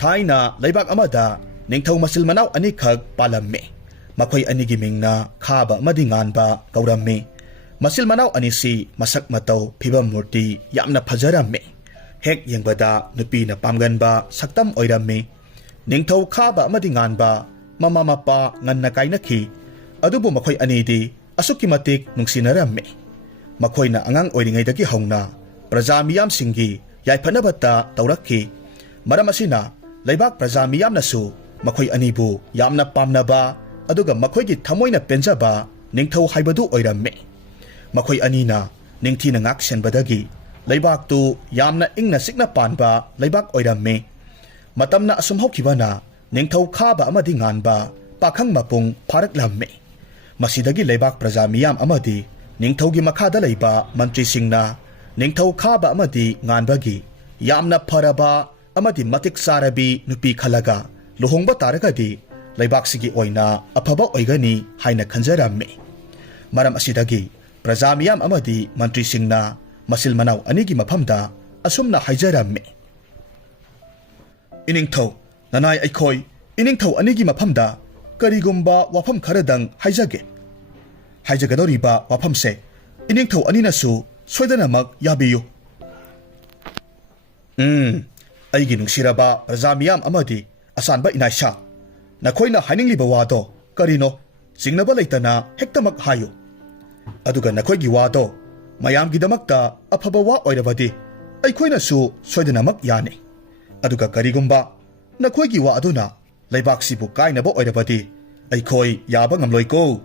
ꯊꯥꯏꯅ ꯂꯩꯕꯥꯛ ꯑꯃꯗ ꯅꯤꯡꯊꯧ ꯃꯆꯤꯜ ꯃꯅꯥꯎ ꯑꯅꯤꯈꯛ ꯄꯥꯜꯂꯝꯃꯤ꯫ ꯃꯈꯣꯏ ꯑꯅꯤꯒꯤ ꯃꯤꯡꯅ ꯈꯥꯕ ꯑꯃꯗꯤ ꯉꯥꯟꯕ ꯀꯧꯔꯝꯃꯤ꯫ ꯃꯆꯤꯜ ꯃꯅꯥꯎ ꯑꯅꯤꯁꯤ ꯃꯁꯛ ꯃꯇꯧ ꯐꯤꯕꯝ ꯃꯨꯔꯇꯤ ꯌꯥꯝꯅ ꯐꯖꯔꯝꯃꯤ꯫ ꯍꯦꯛ ꯌꯦꯡꯕꯗ ꯅꯨꯄꯤꯅ ꯄꯥꯝꯒꯟꯕ ꯁꯛꯇꯝ ꯑꯣꯏꯔꯝꯃꯤ꯫ ꯅꯤꯡꯊꯧ ꯈꯥꯕ ꯑꯃꯗꯤ ꯉꯥꯟꯕ ꯃꯃꯥ ꯃꯄꯥ ꯉꯟꯅ ꯀꯥꯏꯅꯈꯤ꯫ ꯑꯗꯨꯕꯨ ꯃꯈꯣꯏ ꯑꯅꯤꯗꯤ ꯑꯁꯨꯛꯀꯤ ꯃꯇꯤꯛ ꯅꯨꯡꯁꯤꯅꯔꯝꯃꯤ꯫ ꯃꯈꯣꯏꯅ ꯑꯉꯥꯡ ꯑꯣꯏꯔꯤꯉꯩꯗꯒꯤ ꯍꯧꯅ ꯄ꯭ꯔꯖꯥ ꯃꯤꯌꯥꯝꯁꯤꯡꯒꯤ ꯌꯥꯏꯐꯅꯕꯇ ꯇꯧꯔꯛꯈꯤ꯫ ꯃꯔꯝ ꯑꯁꯤꯅ ꯂꯩꯕꯥꯛ ꯄ꯭ꯔꯖꯥ ꯃꯤꯌꯥꯝꯅꯁꯨ ꯃꯈꯣꯏ ꯑꯅꯤꯕꯨ ꯌꯥꯝꯅ ꯄꯥꯝꯅꯕ ꯑꯗꯨꯒ ꯃꯈꯣꯏꯒꯤ ꯊꯃꯣꯏꯅ ꯄꯦꯟꯖꯕ ꯅꯤꯡꯊꯧ ꯍꯥꯏꯕꯗꯨ ꯑꯣꯏꯔꯝꯃꯤ꯫ ꯃꯈꯣꯏ ꯑꯅꯤꯅ ꯅꯤꯡꯊꯤꯅ ꯉꯥꯛ ꯁꯦꯟꯕꯗꯒꯤ ꯂꯩꯕꯥꯛꯇꯨ ꯌꯥꯝꯅ ꯏꯪꯅ ꯆꯤꯛꯅ ꯄꯥꯟꯕ ꯂꯩꯕꯥꯛ ꯑꯣꯏꯔꯝꯃꯤ꯫ ꯃꯇꯝꯅ ꯑꯁꯨꯝ ꯍꯧꯈꯤꯕꯅ ꯅꯤꯡꯊꯧ ꯈꯥꯕ ꯑꯃꯗꯤ ꯉꯥꯟꯕ ꯄꯥꯈꯪ ꯃꯄꯨꯡ ꯐꯥꯔꯛꯂꯝꯃꯤ꯫ ꯃꯁꯤꯗꯒꯤ ꯂꯩꯕꯥꯛ ꯄ꯭ꯔꯖꯥ ꯃꯤꯌꯥꯝ ꯑꯃꯗꯤ ꯅꯤꯡꯊꯧꯒꯤ ꯃꯈꯥꯗ ꯂꯩꯕ ꯃꯟꯇ꯭ꯔꯤꯁꯤꯡꯅ ꯅꯤꯡꯊꯧ ꯈꯥꯕ ꯑꯃꯗꯤ ꯉꯥꯟꯕꯒꯤ ꯌꯥꯝꯅ ꯐꯔꯕ ꯑꯃꯗꯤ ꯃꯇꯤꯛ ꯆꯥꯔꯕꯤ ꯅꯨꯄꯤ ꯈꯜꯂꯒ ꯂꯨꯍꯣꯡꯕ ꯇꯥꯔꯒꯗꯤ ꯂꯩꯕꯥꯛꯁꯤꯒꯤ ꯑꯣꯏꯅ ꯑꯐꯕ ꯑꯣꯏꯒꯅꯤ ꯍꯥꯏꯅ ꯈꯟꯖꯔꯝꯃꯤ꯫ ꯃꯔꯝ ꯑꯁꯤꯗꯒꯤ ꯄ꯭ꯔꯖꯥ ꯃꯤꯌꯥꯝ ꯑꯃꯗꯤ ꯃꯟꯇ꯭ꯔꯤꯁꯤꯡꯅ ꯃꯆꯤꯜ ꯃꯅꯥꯎ ꯑꯅꯤꯒꯤ ꯃꯐꯝꯗ ꯑꯁꯨꯝꯅ ꯍꯥꯏꯖꯔꯝꯃꯤ꯫ ꯏꯅꯤꯡꯊꯧ ꯅꯅꯥꯏ ꯑꯩꯈꯣꯏ ꯏꯅꯤꯡꯊꯧ ꯑꯅꯤꯒꯤ ꯃꯐꯝꯗ ꯀꯔꯤꯒꯨꯝꯕ ꯋꯥꯐꯝ ꯈꯔꯗꯪ ꯍꯥꯏꯖꯒꯦ꯫ ꯍꯥꯏꯖꯒꯗꯧꯔꯤꯕ ꯋꯥꯐꯝꯁꯦ ꯏꯅꯤꯡꯊꯧ ꯑꯅꯤꯅꯁꯨ ꯁꯣꯏꯗꯅꯃꯛ ꯌꯥꯕꯤꯌꯨ꯫ ꯑꯩꯒꯤ ꯅꯨꯡꯁꯤꯔꯕ ꯄ꯭ꯔꯖꯥ ꯃꯤꯌꯥꯝ ꯑꯃꯗꯤ ꯑꯁꯥꯟꯕ ꯏꯅꯥꯏꯁꯥ, ꯅꯈꯣꯏꯅ ꯍꯥꯏꯅꯤꯡꯂꯤꯕ ꯋꯥꯗꯣ ꯀꯔꯤꯅꯣ ꯆꯤꯡꯅꯕ ꯂꯩꯇꯅ ꯍꯦꯛꯇꯃꯛ ꯍꯥꯏꯌꯨ꯫ ꯑꯗꯨꯒ ꯅꯈꯣꯏꯒꯤ ꯋꯥꯗꯣ ꯃꯌꯥꯝꯒꯤꯗꯃꯛꯇ ꯑꯐꯕ ꯋꯥ ꯑꯣꯏꯔꯕꯗꯤ ꯑꯩꯈꯣꯏꯅꯁꯨ ꯁꯣꯏꯗꯅꯃꯛ ꯌꯥꯅꯤ꯫ ꯑꯗꯨꯒ ꯀꯔꯤꯒꯨꯝꯕ ꯅꯈꯣꯏꯒꯤ ꯋꯥ ꯑꯗꯨꯅ ꯂꯩꯕꯥꯛꯁꯤꯕꯨ ꯀꯥꯏꯅꯕ ꯑꯣꯏꯔꯕꯗꯤ ꯑꯩꯈꯣꯏ ꯌꯥꯕ ꯉꯝꯂꯣꯏꯀꯣ꯫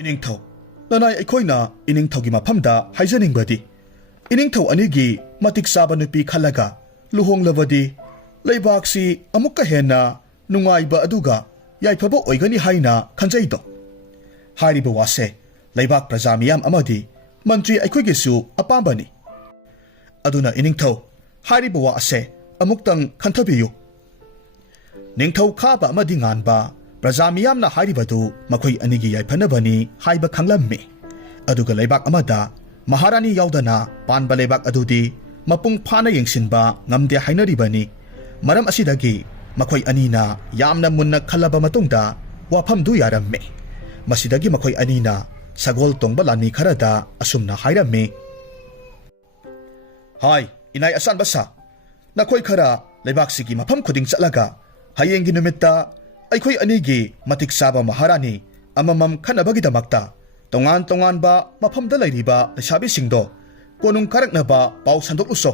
ꯏꯅꯤꯡꯊꯧ ꯅꯅꯥꯏ ꯑꯩꯈꯣꯏꯅ ꯏꯅꯤꯡꯊꯧꯒꯤ ꯃꯐꯝꯗ ꯍꯥꯏꯖꯅꯤꯡꯕꯗꯤ ꯏꯅꯤꯡꯊꯧ ꯑꯅꯤꯒꯤ ꯃꯇꯤꯛ ꯆꯥꯕ ꯅꯨꯄꯤ ꯈꯜꯂꯒ ꯂꯨꯍꯣꯡꯂꯕꯗꯤ ꯂꯩꯕꯥꯛꯁꯤ ꯑꯃꯨꯛꯀ ꯍꯦꯟꯅ ꯅꯨꯡꯉꯥꯏꯕ ꯑꯗꯨꯒ ꯌꯥꯏꯐꯕ ꯑꯣꯏꯒꯅꯤ ꯍꯥꯏꯅ ꯈꯟꯖꯩꯗꯣ꯫ ꯍꯥꯏꯔꯤꯕ ꯋꯥꯁꯦ ꯂꯩꯕꯥꯛ ꯄ꯭ꯔꯖꯥ ꯃꯤꯌꯥꯝ ꯑꯃꯗꯤ ꯃꯟꯇ꯭ꯔꯤ ꯑꯩꯈꯣꯏꯒꯤꯁꯨ ꯑꯄꯥꯝꯕꯅꯤ꯫ ꯑꯗꯨꯅ ꯏꯅꯤꯡꯊꯧ ꯍꯥꯏꯔꯤꯕ ꯋꯥ ꯑꯁꯦ ꯑꯃꯨꯛꯇꯪ ꯈꯟꯊꯕꯤꯌꯨ꯫ ꯅꯤꯡꯊꯧ ꯈꯥꯕ ꯑꯃꯗꯤ ꯉꯥꯟꯕ ꯄ꯭ꯔꯖꯥ ꯃꯤꯌꯥꯝꯅ ꯍꯥꯏꯔꯤꯕꯗꯨ ꯃꯈꯣꯏ ꯑꯅꯤꯒꯤ ꯌꯥꯏꯐꯅꯕꯅꯤ ꯍꯥꯏꯕ ꯈꯪꯂꯝꯃꯤ꯫ ꯑꯗꯨꯒ ꯂꯩꯕꯥꯛ ꯑꯃꯗ ꯃꯍꯥꯔꯥꯅꯤ ꯌꯥꯎꯗꯅ ꯄꯥꯟꯕ ꯂꯩꯕꯥꯛ ꯑꯗꯨꯗꯤ ꯃꯄꯨꯡ ꯐꯥꯅ ꯌꯦꯡꯁꯤꯟꯕ ꯉꯝꯗꯦ ꯍꯥꯏꯅꯔꯤꯕꯅꯤ꯫ ꯃꯔꯝ ꯑꯁꯤꯗꯒꯤ ꯃꯈꯣꯏ ꯑꯅꯤꯅ ꯌꯥꯝꯅ ꯃꯨꯟꯅ ꯈꯜꯂꯕ ꯃꯇꯨꯡꯗ ꯋꯥꯐꯝꯗꯨ ꯌꯥꯔꯝꯃꯤ꯫ ꯃꯁꯤꯗꯒꯤ ꯃꯈꯣꯏ ꯑꯅꯤꯅ ꯁꯒꯣꯜ ꯇꯣꯡꯕ ꯂꯥꯟꯃꯤ ꯈꯔꯗ ꯑꯁꯨꯝꯅ ꯍꯥꯏꯔꯝꯃꯤ꯫ ꯍꯥꯏ ꯏꯅꯥꯏ ꯑꯁꯥꯟꯕ ꯁꯥ, ꯅꯈꯣꯏ ꯈꯔ ꯂꯩꯕꯥꯛꯁꯤꯒꯤ ꯃꯐꯝ ꯈꯨꯗꯤꯡ ꯆꯠꯂꯒ ꯍꯌꯦꯡꯒꯤ ꯅꯨꯃꯤꯠꯇ ꯑꯩꯈꯣꯏ ꯑꯅꯤꯒꯤ ꯃꯇꯤꯛ ꯆꯥꯕ ꯃꯍꯥꯔꯥꯅꯤ ꯑꯃꯃꯝ ꯈꯟꯅꯕꯒꯤꯗꯃꯛꯇ ꯇꯣꯉꯥꯟ ꯇꯣꯉꯥꯟꯕ ꯃꯐꯝꯗ ꯂꯩꯔꯤꯕ ꯂꯩꯁꯥꯕꯤꯁꯤꯡꯗꯣ ꯀꯣꯅꯨꯡ ꯀꯥꯔꯛꯅꯕ ꯄꯥꯎ ꯁꯟꯗꯣꯛꯂꯨꯆꯣ꯫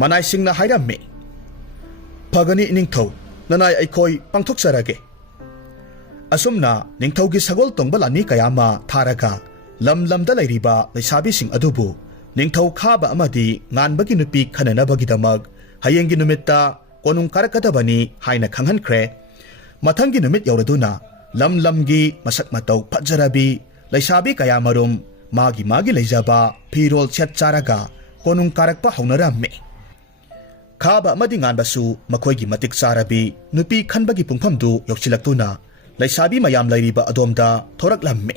ꯃꯅꯥꯏꯁꯤꯡꯅ ꯍꯥꯏꯔꯝꯃꯤ꯫ ꯐꯒꯅꯤ ꯏꯅꯤꯡꯊꯧ ꯅꯅꯥꯏ ꯑꯩꯈꯣꯏ ꯄꯥꯡꯊꯣꯛꯆꯔꯒꯦ꯫ ꯑꯁꯨꯝꯅ ꯅꯤꯡꯊꯧꯒꯤ ꯁꯒꯣꯜ ꯇꯣꯡꯕ ꯂꯥꯟꯃꯤ ꯀꯌꯥ ꯑꯃ ꯊꯥꯔꯒ ꯂꯝ ꯂꯝꯗ ꯂꯩꯔꯤꯕ ꯂꯩꯁꯥꯕꯤꯁꯤꯡ ꯑꯗꯨꯕꯨ ꯅꯤꯡꯊꯧ ꯈꯥꯕ ꯑꯃꯗꯤ ꯉꯥꯟꯕꯒꯤ ꯅꯨꯄꯤ ꯈꯟꯅꯅꯕꯒꯤꯗꯃꯛ ꯍꯌꯦꯡꯒꯤ ꯅꯨꯃꯤꯠꯇ ꯀꯣꯅꯨꯡ ꯀꯥꯔꯛꯀꯗꯕꯅꯤ ꯍꯥꯏꯅ ꯈꯪꯍꯟꯈ꯭ꯔꯦ꯫ ꯃꯊꯪꯒꯤ ꯅꯨꯃꯤꯠ ꯌꯧꯔꯗꯨꯅ ꯂꯝ ꯂꯝꯒꯤ ꯃꯁꯛ ꯃꯇꯧ ꯐꯖꯔꯕꯤ ꯂꯩꯁꯥꯕꯤ ꯀꯌꯥꯃꯔꯨꯝ ꯃꯥꯒꯤ ꯃꯥꯒꯤ ꯂꯩꯖꯕ ꯐꯤꯔꯣꯜ ꯁꯦꯠ ꯆꯥꯔꯒ ꯀꯣꯅꯨꯡ ꯀꯥꯔꯛꯄ ꯍꯧꯅꯔꯝꯃꯤ꯫ ꯈꯥꯕ ꯑꯃꯗꯤ ꯉꯥꯟꯕꯁꯨ ꯃꯈꯣꯏꯒꯤ ꯃꯇꯤꯛ ꯆꯥꯔꯕꯤ ꯅꯨꯄꯤ ꯈꯟꯕꯒꯤ ꯄꯨꯡꯐꯝꯗꯨ ꯌꯧꯁꯤꯜꯂꯛꯇꯨꯅ ꯂꯩꯁꯥꯕꯤ ꯃꯌꯥꯝ ꯂꯩꯔꯤꯕ ꯑꯗꯣꯝꯗ ꯊꯣꯔꯛꯂꯝꯃꯤ꯫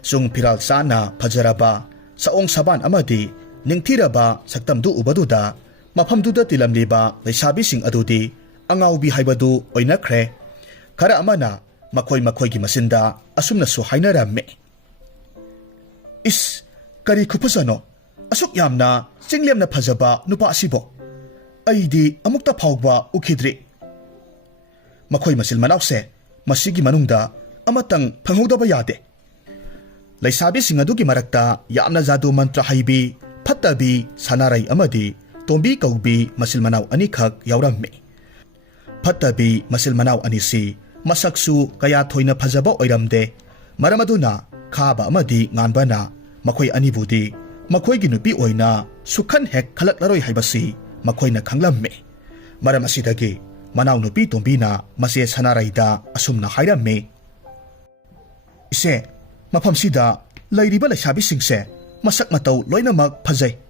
ꯆꯨꯡ ꯐꯤꯔꯥꯜ ꯆꯥꯅ ꯐꯖꯔꯕ ꯁꯑꯣꯡ ꯁꯕꯥꯟ ꯑꯃꯗꯤ ꯅꯤꯡꯊꯤꯔꯕ ꯁꯛꯇꯝꯗꯨ ꯎꯕꯗꯨꯗ ꯃꯐꯝꯗꯨꯗ ꯇꯤꯜꯂꯝꯂꯤꯕ ꯂꯩꯁꯥꯕꯤꯁꯤꯡ ꯑꯗꯨꯗꯤ ꯑꯉꯥꯎꯕꯤ ꯍꯥꯏꯕꯗꯨ ꯑꯣꯏꯅꯈ꯭ꯔꯦ꯫ ꯈꯔ ꯑꯃꯅ ꯃꯈꯣꯏꯒꯤ ꯃꯆꯤꯟꯗ ꯑꯁꯨꯝꯅꯁꯨ ꯍꯥꯏꯅꯔꯝꯃꯤ꯫ ꯏꯁ ꯀꯔꯤ ꯈꯨꯐꯖꯅꯣ, ꯑꯁꯨꯛ ꯌꯥꯝꯅ ꯆꯤꯡꯂꯦꯝꯅ ꯐꯖꯕ ꯅꯨꯄꯥ ꯑꯁꯤꯕꯣ ꯑꯩꯗꯤ ꯑꯃꯨꯛꯇ ꯐꯥꯎꯕ ꯎꯈꯤꯗ꯭ꯔꯤ꯫ ꯃꯈꯣꯏ ꯃꯆꯤꯜ ꯃꯅꯥꯎꯁꯦ ꯃꯁꯤꯒꯤ ꯃꯅꯨꯡꯗ ꯑꯃꯇꯪ ꯐꯪꯍꯧꯗꯕ ꯌꯥꯗꯦ꯫ ꯂꯩꯁꯥꯕꯤꯁꯤꯡ ꯑꯗꯨꯒꯤ ꯃꯔꯛꯇ ꯌꯥꯝꯅ ꯖꯥꯗꯨ ꯃꯟꯇ꯭ꯔ ꯍꯩꯕꯤ ꯐꯠꯇꯕꯤ ꯁꯅꯥꯔꯩ ꯑꯃꯗꯤ ꯇꯣꯝꯕꯤ ꯀꯧꯕꯤ ꯃꯆꯤꯜ ꯃꯅꯥꯎ ꯑꯅꯤꯈꯛ ꯌꯥꯎꯔꯝꯃꯤ꯫ ꯐꯠꯇꯕꯤ ꯃꯆꯤꯜ ꯃꯅꯥꯎ ꯑꯅꯤꯁꯤ ꯃꯁꯛꯁꯨ ꯀꯌꯥ ꯊꯣꯏꯅ ꯐꯖꯕ ꯑꯣꯏꯔꯝꯗꯦ꯫ ꯃꯔꯝ ꯑꯗꯨꯅ ꯈꯥꯕ ꯑꯃꯗꯤ ꯉꯥꯟꯕꯅ ꯃꯈꯣꯏ ꯑꯅꯤꯕꯨꯗꯤ ꯃꯈꯣꯏꯒꯤ ꯅꯨꯄꯤ ꯑꯣꯏꯅ ꯁꯨꯛꯈꯟ ꯍꯦꯛ ꯈꯜꯂꯛꯂꯔꯣꯏ ꯍꯥꯏꯕꯁꯤ ꯃꯈꯣꯏꯅ ꯈꯪꯂꯝꯃꯤ꯫ ꯃꯔꯝ ꯑꯁꯤꯗꯒꯤ ꯃꯅꯥꯎꯅꯨꯄꯤ ꯇꯣꯝꯕꯤꯅ ꯃꯆꯦ ꯁꯅꯥꯔꯩꯗ ꯑꯁꯨꯝꯅ ꯍꯥꯏꯔꯝꯃꯤ꯫ ꯏꯆꯦ, ꯃꯐꯝꯁꯤꯗ ꯂꯩꯔꯤꯕ ꯂꯩꯁꯥꯕꯤꯁꯤꯡꯁꯦ ꯃꯁꯛ ꯃꯇꯧ ꯂꯣꯏꯅꯃꯛ ꯐꯖꯩ꯫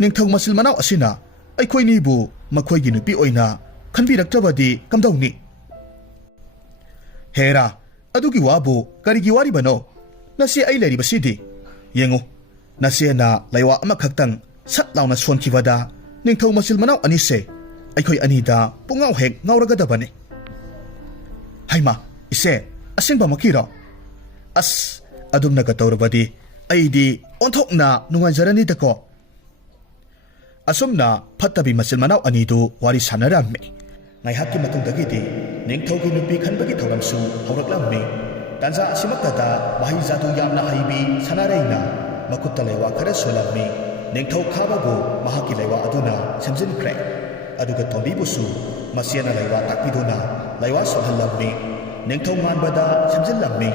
ꯅꯤꯡꯊꯧ ꯃꯆꯤꯜ ꯃꯅꯥꯎ ꯑꯁꯤꯅ ꯑꯩꯈꯣꯏꯅꯤꯕꯨ ꯃꯈꯣꯏꯒꯤ ꯅꯨꯄꯤ ꯑꯣꯏꯅ ꯈꯟꯕꯤꯔꯛꯇ꯭ꯔꯕꯗꯤ ꯀꯝꯗꯧꯅꯤ? ꯍꯦꯔꯥ, ꯑꯗꯨꯒꯤ ꯋꯥꯕꯨ ꯀꯔꯤꯒꯤ ꯋꯥꯔꯤꯕꯅꯣ? ꯅꯆꯦ ꯑꯩ ꯂꯩꯔꯤꯕꯁꯤꯗꯤ꯫ ꯌꯦꯡꯉꯨ, ꯅꯆꯦꯅ ꯂꯩꯋꯥ ꯑꯃꯈꯛꯇꯪ ꯁꯠ ꯂꯥꯎꯅ ꯁꯣꯟꯈꯤꯕꯗ ꯅꯤꯡꯊꯧ ꯃꯆꯤꯜ ꯃꯅꯥꯎ ꯑꯅꯤꯁꯦ ꯑꯩꯈꯣꯏ ꯑꯅꯤꯗ ꯄꯨꯡꯉꯥꯎ ꯍꯦꯛ ꯉꯥꯎꯔꯒꯗꯕꯅꯤ꯫ ꯍꯩꯃꯥ ꯏꯆꯦ ꯑꯁꯦꯡꯕꯃꯛꯀꯤꯔꯣ? ꯑꯁ ꯑꯗꯨꯝꯅꯒ ꯇꯧꯔꯕꯗꯤ ꯑꯩꯗꯤ ꯑꯣꯟꯊꯣꯛꯅ ꯅꯨꯡꯉꯥꯏꯖꯔꯅꯤꯗꯀꯣ꯫ ꯑꯁꯨꯝꯅ ꯐꯠꯇꯕꯤ ꯃꯆꯤꯜ ꯃꯅꯥꯎ ꯑꯅꯤꯗꯨ ꯋꯥꯔꯤ ꯁꯥꯟꯅꯔꯝꯃꯤ꯫ ꯉꯥꯏꯍꯥꯛꯀꯤ ꯃꯇꯨꯡꯗꯒꯤꯗꯤ ꯅꯤꯡꯊꯧꯒꯤ ꯅꯨꯄꯤ ꯈꯟꯕꯒꯤ ꯊꯧꯔꯝꯁꯨ ꯍꯧꯔꯛꯂꯝꯃꯤ꯫ ꯇꯥꯟꯖꯥ ꯑꯁꯤꯃꯛꯇꯗ ꯃꯍꯩ ꯖꯥꯗꯨ ꯌꯥꯝꯅ ꯍꯩꯕꯤ ꯁꯅꯥꯔꯩꯅ ꯃꯈꯨꯠꯇ ꯂꯩꯋꯥ ꯈꯔ ꯁꯣꯜꯂꯝꯃꯤ꯫ ꯅꯤꯡꯊꯧ ꯈꯥꯕꯕꯨ ꯃꯍꯥꯛꯀꯤ ꯂꯩꯋꯥ ꯑꯗꯨꯅ ꯁꯦꯝꯖꯤꯟꯈ꯭ꯔꯦ꯫ ꯑꯗꯨꯒ ꯇꯣꯝꯕꯤꯕꯨꯁꯨ ꯃꯆꯦꯅ ꯂꯩꯋꯥ ꯇꯥꯛꯄꯤꯗꯨꯅ ꯂꯩꯋꯥ ꯁꯣꯜꯍꯜꯂꯝꯃꯤ꯫ ꯅꯤꯡꯊꯧ ꯉꯥꯟꯕꯗ ꯁꯦꯝꯖꯤꯜꯂꯝꯃꯤ꯫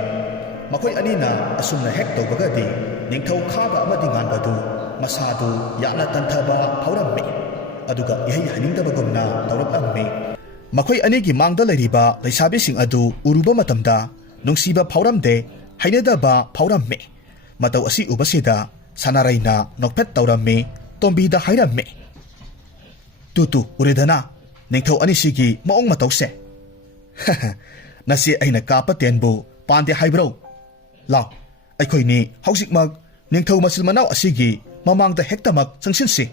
ꯃꯈꯣꯏ ꯑꯅꯤꯅ ꯑꯁꯨꯝꯅ ꯍꯦꯛ ꯇꯧꯕꯒꯗꯤ ꯅꯤꯡꯊꯧ ꯈꯥꯕ ꯑꯃꯗꯤ ꯉꯥꯟꯕꯗꯨ ꯃꯁꯥꯗꯨ ꯌꯥꯝꯅ ꯇꯟꯊꯕ ꯐꯥꯎꯔꯝꯃꯤ꯫ ꯑꯗꯨꯒ ꯏꯍꯩ ꯍꯩꯅꯤꯡꯗꯕꯒꯨꯝꯅ ꯇꯧꯔꯛꯂꯝꯃꯤ꯫ ꯃꯈꯣꯏ ꯑꯅꯤꯒꯤ ꯃꯥꯡꯗ ꯂꯩꯔꯤꯕ ꯂꯩꯁꯥꯕꯤꯁꯤꯡ ꯑꯗꯨ ꯎꯔꯨꯕ ꯃꯇꯝꯗ ꯅꯨꯡꯁꯤꯕ ꯐꯥꯎꯔꯝꯗꯦ, ꯍꯩꯅꯗꯕ ꯐꯥꯎꯔꯝꯃꯤ꯫ ꯃꯇꯧ ꯑꯁꯤ ꯎꯕꯁꯤꯗ ꯁꯅꯥꯔꯩꯅ ꯅꯣꯛꯐꯦꯠ ꯇꯧꯔꯝꯃꯤ꯫ ꯇꯣꯝꯕꯤꯗ ꯍꯥꯏꯔꯝꯃꯤ, ꯇꯨ ꯎꯔꯦꯗꯅ ꯅꯤꯡꯊꯧ ꯑꯅꯤꯁꯤꯒꯤ ꯃꯑꯣꯡ ꯃꯇꯧꯁꯦ꯫ ꯅꯆꯦ ꯑꯩꯅ ꯀꯥꯞꯄ ꯇꯦꯟꯕꯨ ꯄꯥꯟꯗꯦ ꯍꯥꯏꯕ꯭ꯔꯣ? ꯂꯥꯎ ꯑꯩꯈꯣꯏꯅꯤ ꯍꯧꯖꯤꯛꯃꯛ ꯅꯤꯡꯊꯧ ꯃꯆꯤꯜ ꯃꯅꯥꯎ ꯑꯁꯤꯒꯤ ꯃꯃꯥꯡꯗ ꯍꯦꯛꯇꯃꯛ ꯆꯪꯁꯤꯟꯁꯤ꯫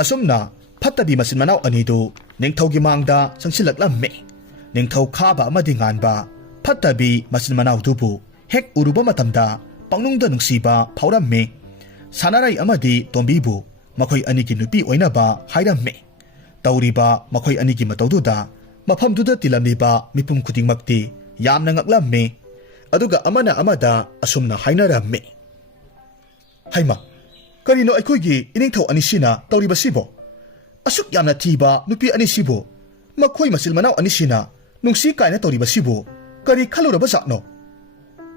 ꯑꯁꯨꯝꯅ ꯐꯠꯇꯕꯤ ꯃꯆꯤꯟ ꯃꯅꯥꯎ ꯑꯅꯤꯗꯨ ꯅꯤꯡꯊꯧꯒꯤ ꯃꯥꯡꯗ ꯆꯪꯁꯤꯜꯂꯛꯂꯝꯃꯤ꯫ ꯅꯤꯡꯊꯧ ꯈꯥꯕ ꯑꯃꯗꯤ ꯉꯥꯟꯕ ꯐꯠꯇꯕꯤ ꯃꯆꯤꯟ ꯃꯅꯥꯎꯗꯨꯕꯨ ꯍꯦꯛ ꯎꯔꯨꯕ ꯃꯇꯝꯗ ꯄꯪꯅꯨꯡꯗ ꯅꯨꯡꯁꯤꯕ ꯐꯥꯎꯔꯝꯃꯤ꯫ ꯁꯅꯥꯔꯩ ꯑꯃꯗꯤ ꯇꯣꯝꯕꯤꯕꯨ ꯃꯈꯣꯏ ꯑꯅꯤꯒꯤ ꯅꯨꯄꯤ ꯑꯣꯏꯅꯕ ꯍꯥꯏꯔꯝꯃꯤ꯫ ꯇꯧꯔꯤꯕ ꯃꯈꯣꯏ ꯑꯅꯤꯒꯤ ꯃꯇꯧꯗꯨꯗ ꯃꯐꯝꯗꯨꯗ ꯇꯤꯜꯂꯝꯂꯤꯕ ꯃꯤꯄꯨꯝ ꯈꯨꯗꯤꯡꯃꯛꯇꯤ ꯌꯥꯝꯅ ꯉꯛꯂꯝꯃꯤ꯫ ꯑꯗꯨꯒ ꯑꯃꯅ ꯑꯃꯗ ꯑꯁꯨꯝꯅ ꯍꯥꯏꯅꯔꯝꯃꯤ, ꯍꯩꯃꯥ ꯀꯔꯤꯅꯣ ꯑꯩꯈꯣꯏꯒꯤ ꯏꯅꯤꯡꯊꯧ ꯑꯅꯤꯁꯤꯅ ꯇꯧꯔꯤꯕꯁꯤꯕꯣ? ꯑꯁꯨꯛ ꯌꯥꯝꯅ ꯊꯤꯕ ꯅꯨꯄꯤ ꯑꯅꯤꯁꯤꯕꯨ ꯃꯈꯣꯏ ꯃꯆꯤꯜ ꯃꯅꯥꯎ ꯑꯅꯤꯁꯤꯅ ꯅꯨꯡꯁꯤ ꯀꯥꯏꯅ ꯇꯧꯔꯤꯕꯁꯤꯕꯨ ꯀꯔꯤ ꯈꯜꯂꯨꯔꯕꯖꯥꯠꯅꯣ?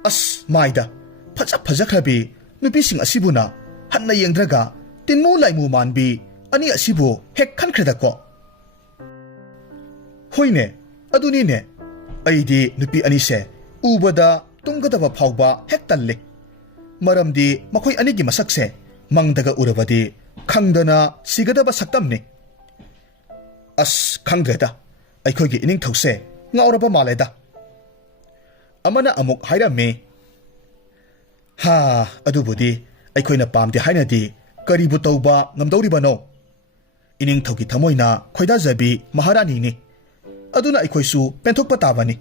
ꯑꯁ ꯃꯥꯏꯗ ꯐꯖꯈ꯭ꯔꯕꯤ ꯅꯨꯄꯤꯁꯤꯡ ꯑꯁꯤꯕꯨꯅ ꯍꯟꯅ ꯌꯦꯡꯗ꯭ꯔꯒ ꯇꯤꯟꯃꯨ ꯂꯥꯏꯃꯨ ꯃꯥꯟꯕꯤ ꯑꯅꯤ ꯑꯁꯤꯕꯨ ꯍꯦꯛ ꯈꯟꯈ꯭ꯔꯦꯗꯀꯣ꯫ ꯍꯣꯏꯅꯦ ꯑꯗꯨꯅꯤꯅꯦ, ꯑꯩꯗꯤ ꯅꯨꯄꯤ ꯑꯅꯤꯁꯦ ꯎꯕꯗ ꯇꯨꯝꯒꯗꯕ ꯐꯥꯎꯕ ꯍꯦꯛ ꯇꯜꯂꯤ꯫ ꯃꯔꯝꯗꯤ ꯃꯈꯣꯏ ꯑꯅꯤꯒꯤ ꯃꯁꯛꯁꯦ ꯃꯪꯗꯒ ꯎꯔꯕꯗꯤ ꯈꯪꯗꯅ ꯁꯤꯒꯗꯕ ꯁꯛꯇꯝꯅꯤ꯫ ꯑꯁ ꯈꯪꯗ꯭ꯔꯦꯗ, ꯑꯩꯈꯣꯏꯒꯤ ꯏꯅꯤꯡꯊꯧꯁꯦ ꯉꯥꯎꯔꯕ ꯃꯥꯜꯂꯦꯗ꯫ ꯑꯃꯅ ꯑꯃꯨꯛ ꯍꯥꯏꯔꯝꯃꯤ, ꯑꯗꯨꯕꯨꯗꯤ ꯑꯩꯈꯣꯏꯅ ꯄꯥꯝꯗꯦ ꯍꯥꯏꯅꯗꯤ ꯀꯔꯤꯕꯨ ꯇꯧꯕ ꯉꯝꯗꯧꯔꯤꯕꯅꯣ? ꯏꯅꯤꯡꯊꯧꯒꯤ ꯊꯃꯣꯏꯅ ꯈꯣꯏꯗꯥꯖꯕꯤ ꯃꯍꯥꯔꯥꯅꯤꯅꯤ, ꯑꯗꯨꯅ ꯑꯩꯈꯣꯏꯁꯨ ꯄꯦꯟꯊꯣꯛꯄ ꯇꯥꯕꯅꯤ꯫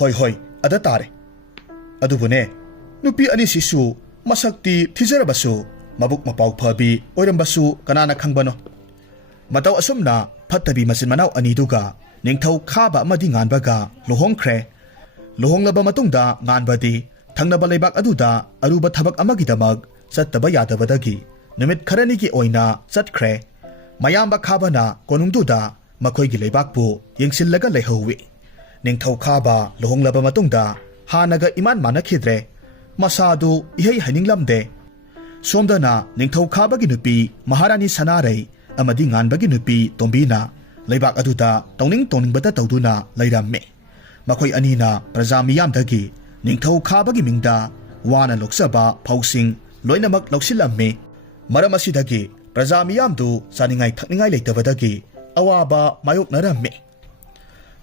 ꯍꯣꯏ ꯑꯗ ꯇꯥꯔꯦ꯫ ꯑꯗꯨꯕꯨꯅꯦ ꯅꯨꯄꯤ ꯑꯅꯤꯁꯤꯁꯨ ꯃꯁꯛꯇꯤ ꯊꯤꯖꯔꯕꯁꯨ ꯃꯕꯨꯛ ꯃꯄꯥꯎ ꯐꯕꯤ ꯑꯣꯏꯔꯝꯕꯁꯨ ꯀꯅꯥꯅ ꯈꯪꯕꯅꯣ? ꯃꯇꯧ ꯑꯁꯨꯝꯅ ꯐꯠꯇꯕꯤ ꯃꯆꯤꯟ ꯃꯅꯥꯎ ꯑꯅꯤꯗꯨꯒ ꯅꯤꯡꯊꯧ ꯈꯥꯕ ꯑꯃꯗꯤ ꯉꯥꯟꯕꯒ ꯂꯨꯍꯣꯡꯈ꯭ꯔꯦ꯫ ꯂꯨꯍꯣꯡꯂꯕ ꯃꯇꯨꯡꯗ ꯉꯥꯟꯕꯗꯤ ꯊꯪꯅꯕ ꯂꯩꯕꯥꯛ ꯑꯗꯨꯗ ꯑꯔꯨꯕ ꯊꯕꯛ ꯑꯃꯒꯤꯗꯃꯛ ꯆꯠꯇꯕ ꯌꯥꯗꯕꯗꯒꯤ ꯅꯨꯃꯤꯠ ꯈꯔꯅꯤꯒꯤ ꯑꯣꯏꯅ ꯆꯠꯈ꯭ꯔꯦ꯫ ꯃꯌꯥꯝꯕ ꯈꯥꯕꯅ ꯀꯣꯅꯨꯡꯗꯨꯗ ꯃꯈꯣꯏꯒꯤ ꯂꯩꯕꯥꯛꯄꯨ ꯌꯦꯡꯁꯤꯜꯂꯒ ꯂꯩꯍꯧꯋꯤ꯫ ꯅꯤꯡꯊꯧ ꯈꯥꯕ ꯂꯨꯍꯣꯡꯂꯕ ꯃꯇꯨꯡꯗ ꯍꯥꯟꯅꯒ ꯏꯃꯥꯟ ꯃꯥꯟꯅꯈꯤꯗ꯭ꯔꯦ꯫ ꯃꯁꯥꯗꯨ ꯏꯍꯩ ꯍꯩꯅꯤꯡꯂꯝꯗꯦ꯫ ꯁꯣꯝꯗꯅ ꯅꯤꯡꯊꯧ ꯈꯥꯕꯒꯤ ꯅꯨꯄꯤ ꯃꯍꯥꯔꯥꯅꯤ ꯁꯅꯥꯔꯩ ꯑꯃꯗꯤ ꯉꯥꯟꯕꯒꯤ ꯅꯨꯄꯤ ꯇꯣꯝꯕꯤꯅ ꯂꯩꯕꯥꯛ ꯑꯗꯨꯗ ꯇꯧꯅꯤꯡꯕꯇ ꯇꯧꯗꯨꯅ ꯂꯩꯔꯝꯃꯤ꯫ ꯃꯈꯣꯏ ꯑꯅꯤꯅ ꯄ꯭ꯔꯖꯥ ꯃꯤꯌꯥꯝꯗꯒꯤ ꯅꯤꯡꯊꯧ ꯈꯥꯕꯒꯤ ꯃꯤꯡꯗ ꯋꯥꯅ ꯂꯣꯛꯆꯕ ꯐꯧꯁꯤꯡ ꯂꯣꯏꯅꯃꯛ ꯂꯧꯁꯤꯜꯂꯝꯃꯤ꯫ ꯃꯔꯝ ꯑꯁꯤꯗꯒꯤ ꯄ꯭ꯔꯖꯥ ꯃꯤꯌꯥꯝꯗꯨ ꯆꯥꯅꯤꯡꯉꯥꯏ ꯊꯛꯅꯤꯡꯉꯥꯏ ꯂꯩꯇꯕꯗꯒꯤ ꯑꯋꯥꯕ ꯃꯥꯌꯣꯛꯅꯔꯝꯃꯤ꯫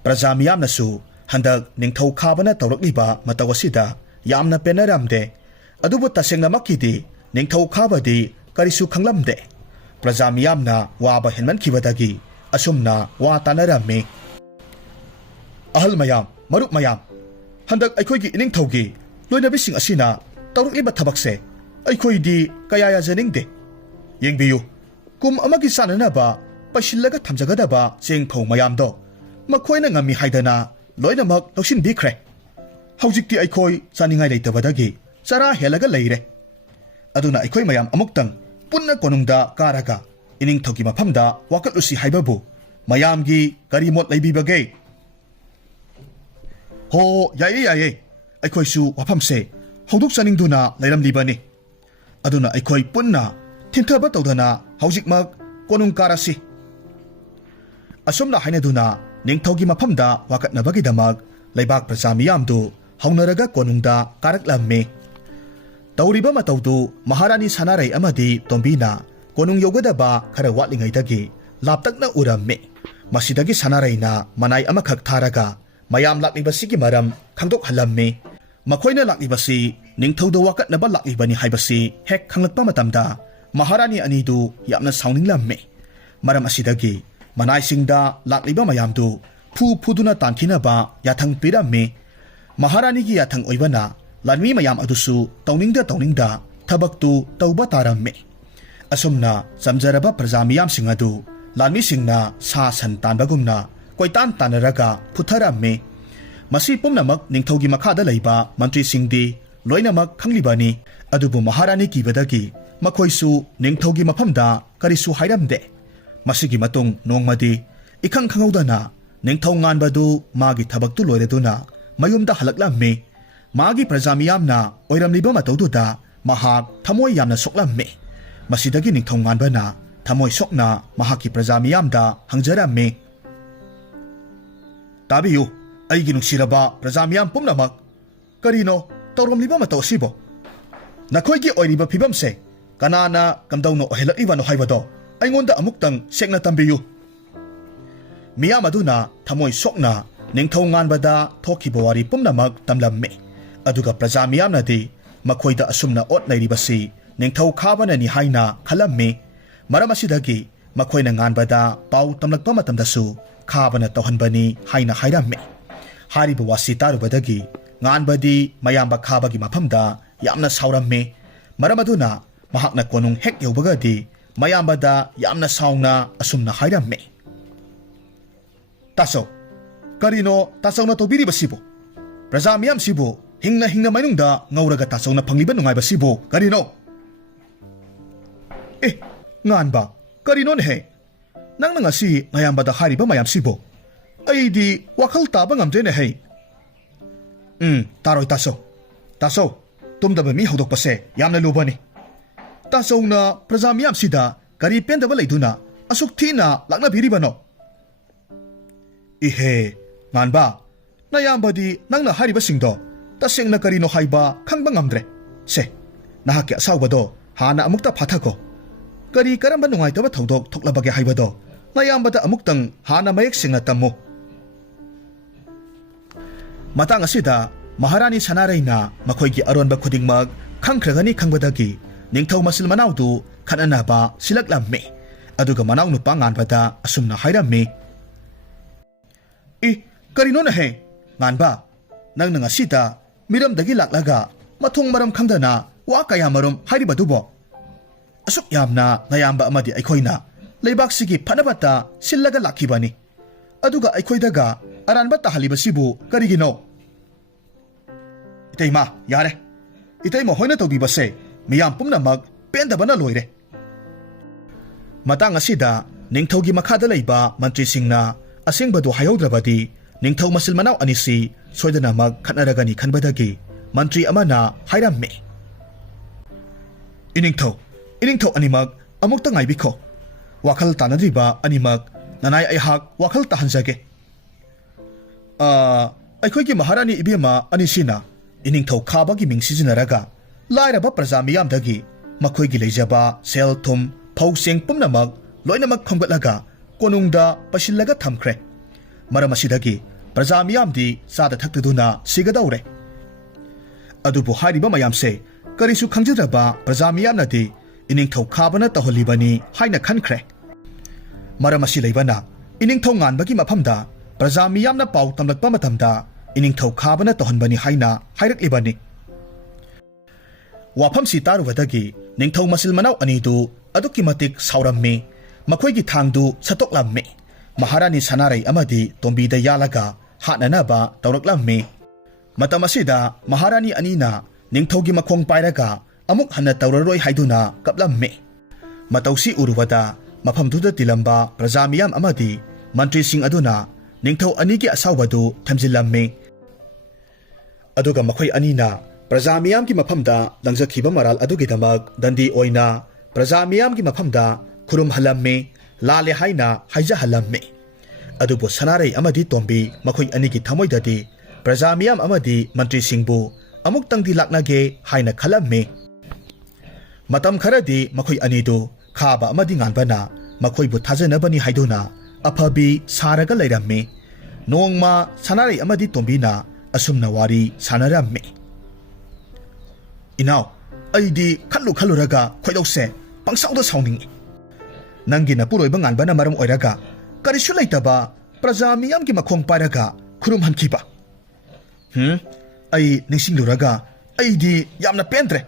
प्रजा मियामनसु हंदक निंगथौ खाबना तौरक्लिबा मतौ असिदा यामना पेनरमदे अदुबु तसेंगनमक्किदि निंगथौ खाबदि करिसु खंगलमदे प्रजा मियामना वाबा हेनमनखिबदगी असुमना वा तानरम्मि अहल मयाम मरुप मयाम हंदक अखोइगी इनिंगथौगी लोइनबिसिंग असिना तौरक्लिबा थबकसे अखोइदि कया याजनिंगदे येंगबियु कुम अमगी साननबा पशिल्लगा थमजगदबा चेंगफौ मयामदो मखोइना ngami haidana loinamak loshin bikre haujikti aikhoi chaningai leitabadagi chara helaga leire aduna aikhoi mayam amuktang punna konungda karaga ining thogi maphamda wakatlusi haibabu mayamgi karimot leibibage ho yaye yaye aikhoi su waphamse hauduk chaningduna leiramlibani aduna aikhoi punna thinthaba tawdana haujikmak konung karasi asomna hainaduna निंगथौगी मफमदा वाकटनबगिदमक लैबाक प्रजा मियामदु हौनरगा कोनुंगदा कारकलम्मे तौरिबा मतौदु महारानी सनारै अमदि तोंबीना कोनुंग योगदबा खरा वाटलिङैदगी लापतकना उरम्मे मसिदगी सनारैना मनाई अमखक थारगा मयाम लाक्लिबसिगी मरम खंगदोक हलम्मे मखोइना लाक्लिबसि निंगथौदो वाकटनबा लाक्लिबनि हाइबसि हेक खंगलकपा मतमदा Maharani anidu yamna sauninglamme maram asidagi manaisingda lakliba mayamdu puduna tankinaba yathang piramme Maharani gi yathang oibana lanmi mayam adusu tauningda thabaktu tauba taramme asumna samjaraba praja miyam singadu lanmi singna sa san tanbagumna koitan tanaraga putharamme masi pumnamak ningthogi makhada leiba mantri singdi loinamak khanglibani adubu Maharani kibadagi makhoisu ningthogi mafamda karisu hairamde masigi matung nongmadi ikhang khangaudana ningthau nganbadu magi thabaktu loireduna mayumda halaklamme magi praja miyamna oiramliba mataududa mahak thamoi yamna soklamme masidagi ningthau nganbana thamoi sokna mahaki praja miyamda hangjaramme tabiyu aigi nungsiraba praja miyam pumnamak karino tawromliba matau sibo nakhoigi oiriba phibamse kanana kamdauno ohelakibano haibado aingonda amuktang sekna tambiyu miyam aduna thamoi sokna ningthau nganbada thokiba wari pumnamak tamlamme aduga praja miyamnadi makhoida asumna ot lairibasi ningthau khabanani haina khalamme maram asidagi makhoina nganbada pau tamlakpa matamdasu khabana tawhanbani haina hairamme hariba wasi tarubadagi nganbadi mayamba khabagi mafamda yamna sauramme maram aduna mahakna konung hek yobagadi mayambada yamna sauna asumna hairamme taso karino tasawna tobiribasibo praja miyam sibo hingna mainungda ngauraga tasawna phangliba nungaiba sibo karino nganba karino ne he nangna ngasi ngayambada hariba mayam sibo aidi wakhal taba ngamje ne he taroi taso tumdaba mi hodokpase yamna lubani tasawna praja miyam sida kari pendaba leiduna asuk thina lakna biribano ihe nganba nayambadi nangna hariba singdo tasengna karino haiba khangba ngamdre se nahaki asawbado hana amukta phathako kari karamba nungaitaba thodok thoklabage haibado nayambada amuktang hana mayek singna tammu matang asida Maharani Sanaraina makhoigi aronba khudingmak khangkhragani khangbadagi ningthau masil manaudu khananaba silaklamme aduga manau nupa nganbada asumna hairamme karino na he nganba nangna ngasida miramdagi laklaga mathong maram khangdana wa kaya marum hairibadubo asuk yamna nayamba amadi aikhoina leibaksigi phanabata sillaga lakhibani aduga aikhoidaga aranba tahalibasibu karigino iteima yare iteima hoina tobibase miyam pumnamak pendabana loire matang asida ningthogi makhada leiba mantri singna asengbadu hayaudrabadi ningthau masil manau anisi soidanamak khatnaragani khanbadagi mantri amana hairamme iningthau animak amukta ngaibikho wakhal tanadriba animak nanai aihak wakhal tahanjage aikhoigi Maharani ibema anisina iningthau khabagi mingsijinaraga lairaba praja miyamdagi makhoigi leijaba sel thum phauseng pumnamak loinamak khomgatlaga konungda pasillaga thamkhre maram asidagi praja miyamdi sada thaktuduna sigadaure adubu hariba mayamse karisu khangjadraba praja miyamnadi iningthau khabana taholibani haina khankhre maram asi leibana iningthau nganbagi mafamda praja miyamna pau tamlakpa matamda iningthau khabana tahonbani haina hairaklibani wafam si tarubadagi ningthau masil manau anidu aduki matik sauramme makhoigi thangdu satoklamme Maharani Sanarai amadi tombida yalaga hatnanaba tawraklamme matam asida Maharani anina ningthogi makhong pairaga amuk hanna tawraroi haiduna kaplamme matausi urubada mafamduda tilamba praja miyam amadi mantri sing aduna ningthau anigi asawbadu thamjilamme aduga makhoi anina praja miyam ki mafamda langjakhiba maral adugidamak dandi oina praja miyam ki mafamda khurum halamme lale haina haija halamme adubo Sanarai amadi tombi makhoi anigi thamoidadi praja miyam amadi mantri singbu amuk tangdi laknage haina khalamme matam kharadi makhoi anidu khaba amadi nganbana makhoi bu thajanabani haiduna aphabi saraga leiramme nongma Sanarai amadi tombina asumna wari sanaramme inaw aidi khallu raga khoidose ꯄꯪꯁꯥꯎꯗ ꯁꯥꯎꯅꯤꯡꯉꯤ ꯅꯪꯒꯤ ꯅꯄꯨꯔꯣꯏꯕ ꯉꯥꯟꯕꯅ ꯃꯔꯝ ꯑꯣꯏꯔꯒ ꯀꯔꯤꯁꯨ ꯂꯩꯇꯕ ꯄ꯭ꯔꯖꯥ ꯃꯤꯌꯥꯝꯒꯤ ꯃꯈꯣꯡ ꯄꯥꯏꯔꯒ ꯈꯨꯔꯨꯝꯍꯟꯈꯤꯕ ꯑꯩ ꯅꯤꯡꯁꯤꯡꯂꯨꯔꯒ ꯑꯩꯗꯤ ꯌꯥꯝꯅ ꯄꯦꯟꯗ꯭ꯔꯦ